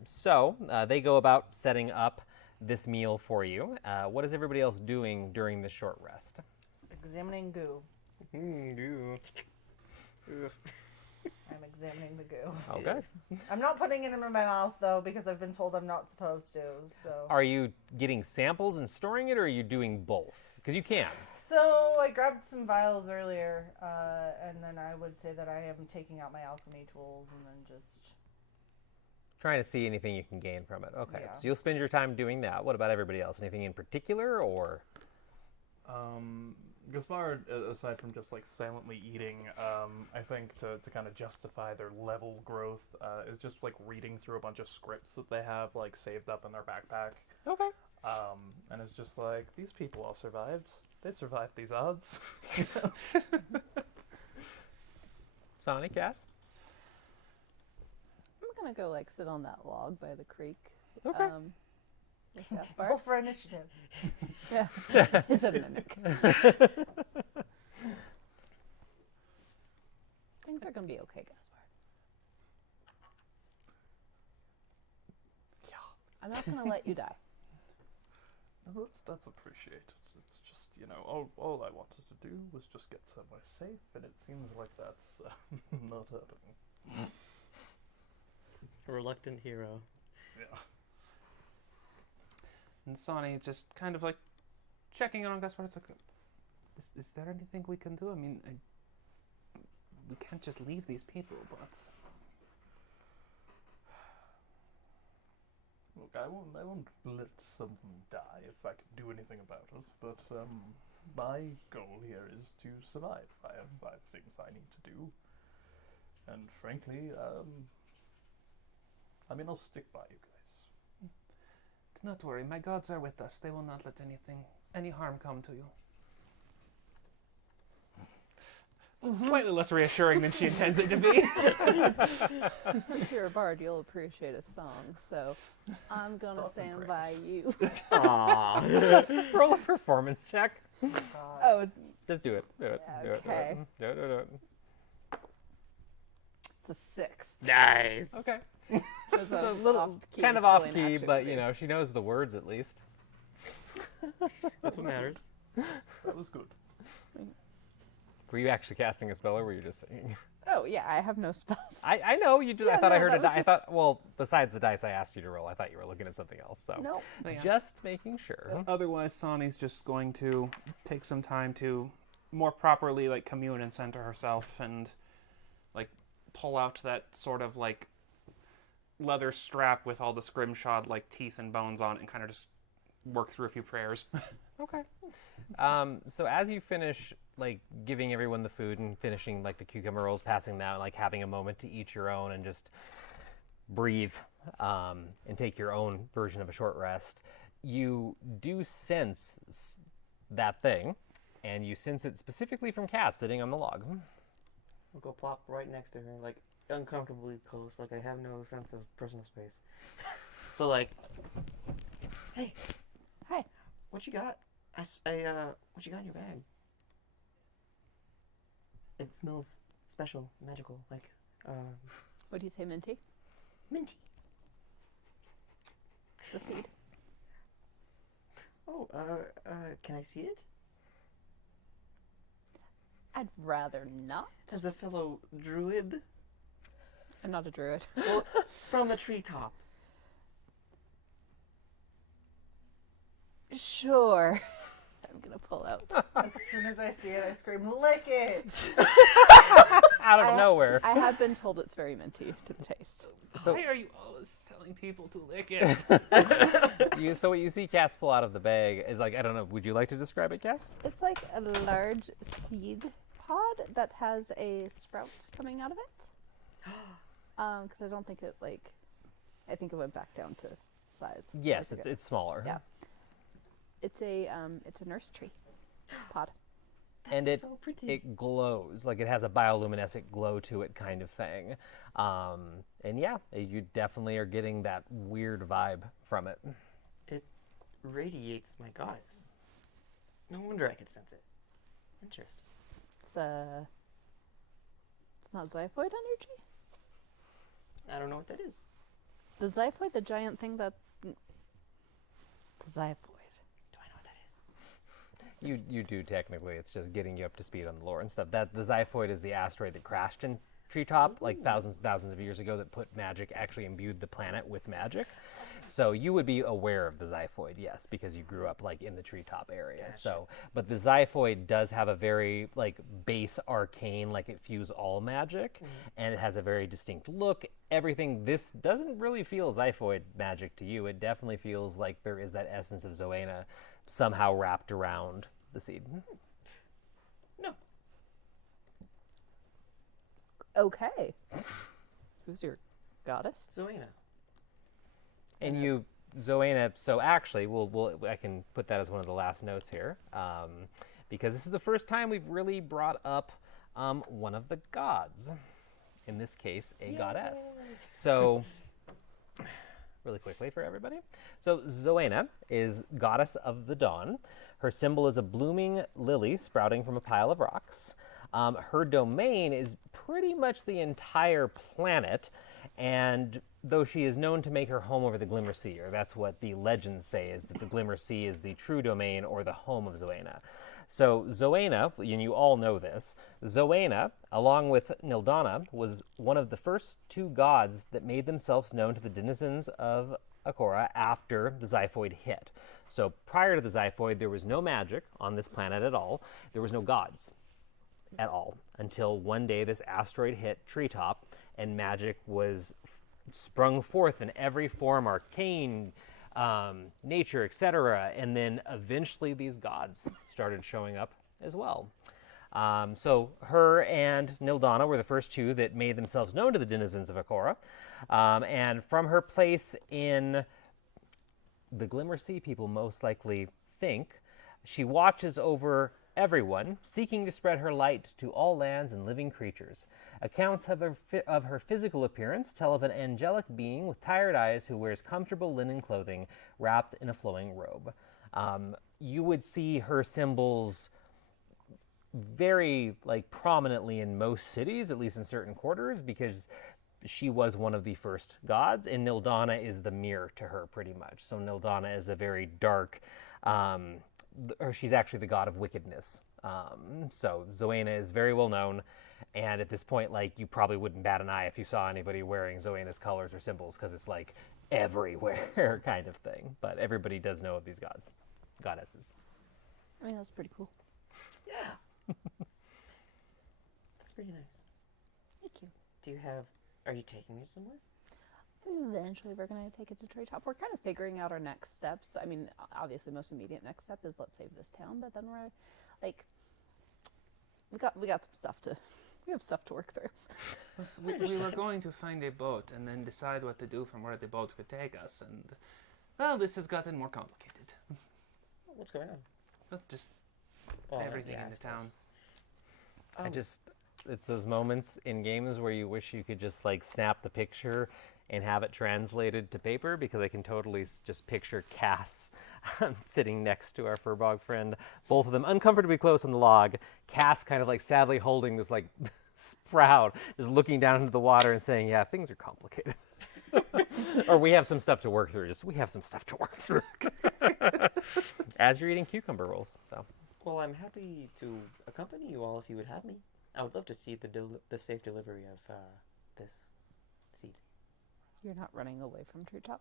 So they go about setting up this meal for you. What is everybody else doing during this short rest? Examining goo. Goo. Ugh. I'm examining the goo. Okay. I'm not putting it in my mouth though because I've been told I'm not supposed to. So. Are you getting samples and storing it, or are you doing both? Because you can. So I grabbed some vials earlier, and then I would say that I am taking out my alchemy tools and then just. Trying to see anything you can gain from it. Okay. Yeah. So you'll spend your time doing that. What about everybody else? Anything in particular, or? Gaspard, aside from just like silently eating, I think to kind of justify their level growth, is just like reading through a bunch of scripts that they have like saved up in their backpack. Okay. And it's just like, these people all survived. They survived these odds. Sonic, Cass? I'm gonna go like sit on that log by the creek. Okay. With Gaspar. Roll for initiative. Yeah, it's a mimic. Things are gonna be okay, Gaspar. Yeah. I'm not gonna let you die. That's appreciated. It's just, all I wanted to do was just get somewhere safe, and it seems like that's not happening. A reluctant hero. Yeah. And Sonny just kind of like checking in on Gaspar. It's like, is there anything we can do? I mean, we can't just leave these people, but... Look, I won't let something die if I can do anything about it, but my goal here is to survive. I have 5 things I need to do, and frankly, I'll stick by you guys. Do not worry, my gods are with us. They will not let any harm come to you. Slightly less reassuring than she intends it to be. Since you're a bard, you'll appreciate a song, so I'm gonna Thoughts and stand by you. Aww. Roll a performance check. Oh, it's, Just do it. Do it. Yeah, Do it. okay. Do it. Do it. Do it. it's a 6. Nice. Okay. It's A little, kind of off key, but she knows the words at least. That's what matters. That was good. Were you actually casting a spell, or were you just singing? Oh yeah, I have no spells. I know you just. I Yeah, thought I no, heard that a die. was I just- thought. Well, besides the dice I asked you to roll, I thought you were looking at something else. So Nope. Oh, yeah. just making sure. Otherwise, Sonny's just going to take some time to more properly like commune and center herself and like pull out that sort of like leather strap with all the scrimshod like teeth and bones on it and kind of just work through a few prayers. Okay. So as you finish, like, giving everyone the food and finishing, like, the cucumber rolls, passing that, like, having a moment to eat your own and just breathe and take your own version of a short rest, you do sense that thing, and you sense it specifically from Cass sitting on the log. I'll go plop right next to her, like uncomfortably close, like I have no sense of personal space. So like, hey, Hi. what you got? What you got in your bag? It smells special, magical, like What do you say, Minty? minty. It's a seed. Oh, can I see it? I'd rather not. As a fellow druid, I'm not a druid. well, from the treetop. Sure. I'm gonna pull out. As soon as I see it, I scream, "Lick it!" Out of nowhere. I have been told it's very minty to the taste. So- Why are you always telling people to lick it? So what you see Cass pull out of the bag is like, I don't know, would you like to describe it, Cass? It's like a large seed pod that has a sprout coming out of it. Because I don't think it I think it went back down to size. Yes, Like, it's smaller. Yeah. It's a nurse tree pod. And That's so pretty. it glows, like it has a bioluminescent glow to it kind of thing. And yeah, you definitely are getting that weird vibe from it. It radiates my goddess. No wonder I could sense it. Interesting. It's not xiphoid energy? I don't know what that is. The xiphoid, the giant thing that... The xiphoid. Do I know what that is? You do technically, it's just getting you up to speed on the lore and stuff. That the Xiphoid is the asteroid that crashed in Treetop like thousands and thousands of years ago that put magic, actually imbued the planet with magic. So you would be aware of the Xiphoid, yes, because you grew up like in the Treetop area. Gotcha. So, but the Xiphoid does have a very like base arcane, like it fuse all magic, and it has a very distinct look. Everything, this doesn't really feel Xiphoid magic to you. It definitely feels like there is that essence of Zoena somehow wrapped around the seed. No. Okay. Who's your goddess? Zoena. And you, Zoena, so actually, I can put that as one of the last notes here, because this is the first time we've really brought up one of the gods. In this case, a goddess. So, really quickly for everybody. So, Zoena is goddess of the dawn. Her symbol is a blooming lily sprouting from a pile of rocks. Her domain is pretty much the entire planet, and though she is known to make her home over the Glimmer Sea, or that's what the legends say, is that the Glimmer Sea is the true domain or the home of Zoena. So Zoena, and you all know this, Zoena, along with Nildana, was one of the first two gods that made themselves known to the denizens of Akora after the Xiphoid hit. So prior to the Xiphoid, there was no magic on this planet at all. There was no gods at all until one day this asteroid hit Treetop and magic was sprung forth in every form, arcane, nature, etc. And then eventually these gods started showing up as well. So her and Nildana were the first two that made themselves known to the denizens of Akora. And from her place in the Glimmer Sea, people most likely think, she watches over everyone, seeking to spread her light to all lands and living creatures. Accounts of her physical appearance tell of an angelic being with tired eyes who wears comfortable linen clothing wrapped in a flowing robe. You would see her symbols very prominently in most cities, at least in certain quarters, because she was one of the first gods, and Nildana is the mirror to her pretty much. So Nildana is a very dark, or she's actually the god of wickedness. So Zoena is very well known, and at this point, you probably wouldn't bat an eye if you saw anybody wearing Zoena's colors or symbols, because it's everywhere kind of thing. But everybody does know of these goddesses. I mean, that's pretty cool. Yeah. That's pretty nice. Thank you. Are you taking me somewhere? Eventually, we're going to take it to Treetop. We're kind of figuring out our next steps. I mean, obviously, most immediate next step is let's save this town, but then we're we got some stuff we have stuff to work through. We were going to find a boat and then decide what to do from where the boat could take us, and well, this has gotten more complicated. What's going on? Well, just Well, everything yeah, in I the suppose. town. It's those moments in games where you wish you could just snap the picture and have it translated to paper, because I can totally just picture Cass sitting next to our Firbolg friend, both of them uncomfortably close on the log, Cass kind of sadly holding this sprout, just looking down into the water and saying, yeah, things are complicated. Or we have some stuff to work through. We have some stuff to work through. As you're eating cucumber rolls. So. Well, I'm happy to accompany you all if you would have me. I would love to see the safe delivery of this seed. You're not running away from Treetop.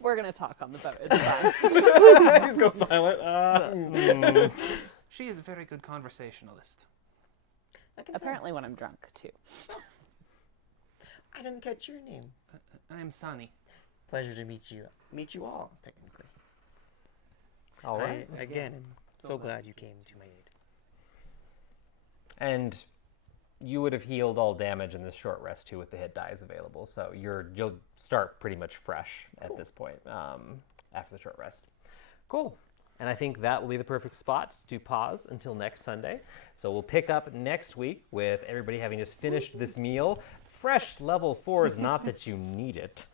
We're gonna talk on the boat. It's fine. He's go silent. She is a very good conversationalist. I can tell. Apparently, when I'm drunk too. I didn't catch your name. I am Sunny. Pleasure to meet you. Meet you all, technically. All right. I, again, am so glad you came to my aid. And you would have healed all damage in this short rest too with the hit dies available. So you'll start pretty much fresh at this point after the short rest. Cool. And I think that will be the perfect spot to pause until next Sunday. So we'll pick up next week with everybody having just finished this meal. Fresh level 4s, not that you need it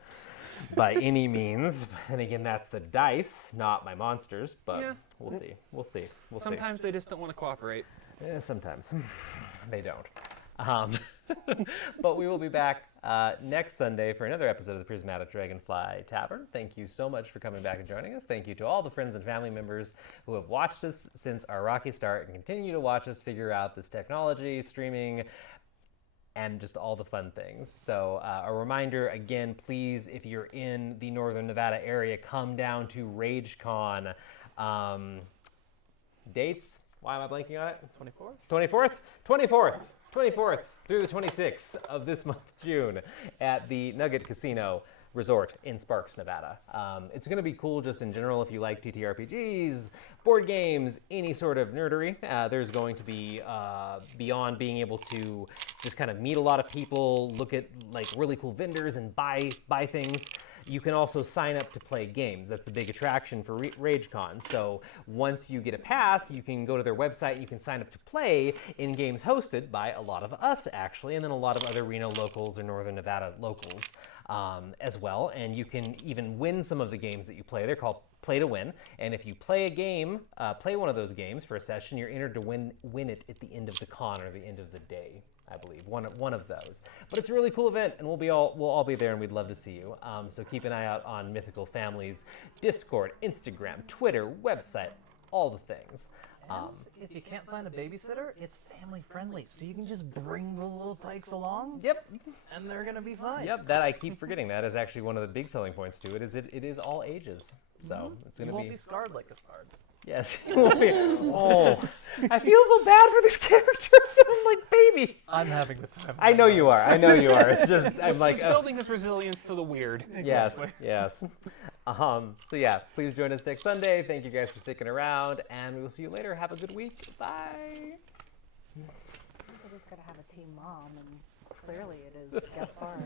by any means. And again, that's the dice, not my monsters. But Yeah. we'll see. We'll see. We'll Sometimes they just don't want to cooperate. see. Sometimes they don't. But we will be back next Sunday for another episode of the Prismatic Dragonfly Tavern. Thank you so much for coming back and joining us. Thank you to all the friends and family members who have watched us since our rocky start and continue to watch us figure out this technology, streaming, and just all the fun things. So a reminder, again, please, if you're in the Northern Nevada area, come down to RageCon. Dates? Why am I blanking on it? 24th through the 26th of this month, June, at the Nugget Casino Resort in Sparks, Nevada. It's going to be cool just in general if you like TTRPGs, board games, any sort of nerdery. There's going to be, beyond being able to just kind of meet a lot of people, look at like really cool vendors and buy things, you can also sign up to play games. That's the big attraction for RageCon. So once you get a pass, you can go to their website, you can sign up to play in games hosted by a lot of us, actually, and then a lot of other Reno locals or Northern Nevada locals as well. And you can even win some of the games that you play. They're called Play to Win. And if you play a game, play one of those games for a session, you're entered to win it at the end of the con or the end of the day, I believe, one of those. But it's a really cool event, and we'll all be there, and we'd love to see you. So keep an eye out on Mythical Family's Discord, Instagram, Twitter, website, all the things. And if you can't find a babysitter, it's family friendly, so you can just bring the little tykes along. Yep. And they're gonna be fine. Yep, that I keep forgetting. That is actually one of the big selling points to it. It is all ages, so it's You gonna won't be scarred like a Spard. Yes. It won't be. Oh, I feel so bad for these characters. I'm like babies. I'm having the time. I know you are. I know you are. It's just I'm like He's building his resilience to the weird. yes. So yeah, please join us next Sunday. Thank you guys for sticking around, and we will see you later. Have a good week. Bye. Everybody's got to have a team mom, and clearly it is Gaspar.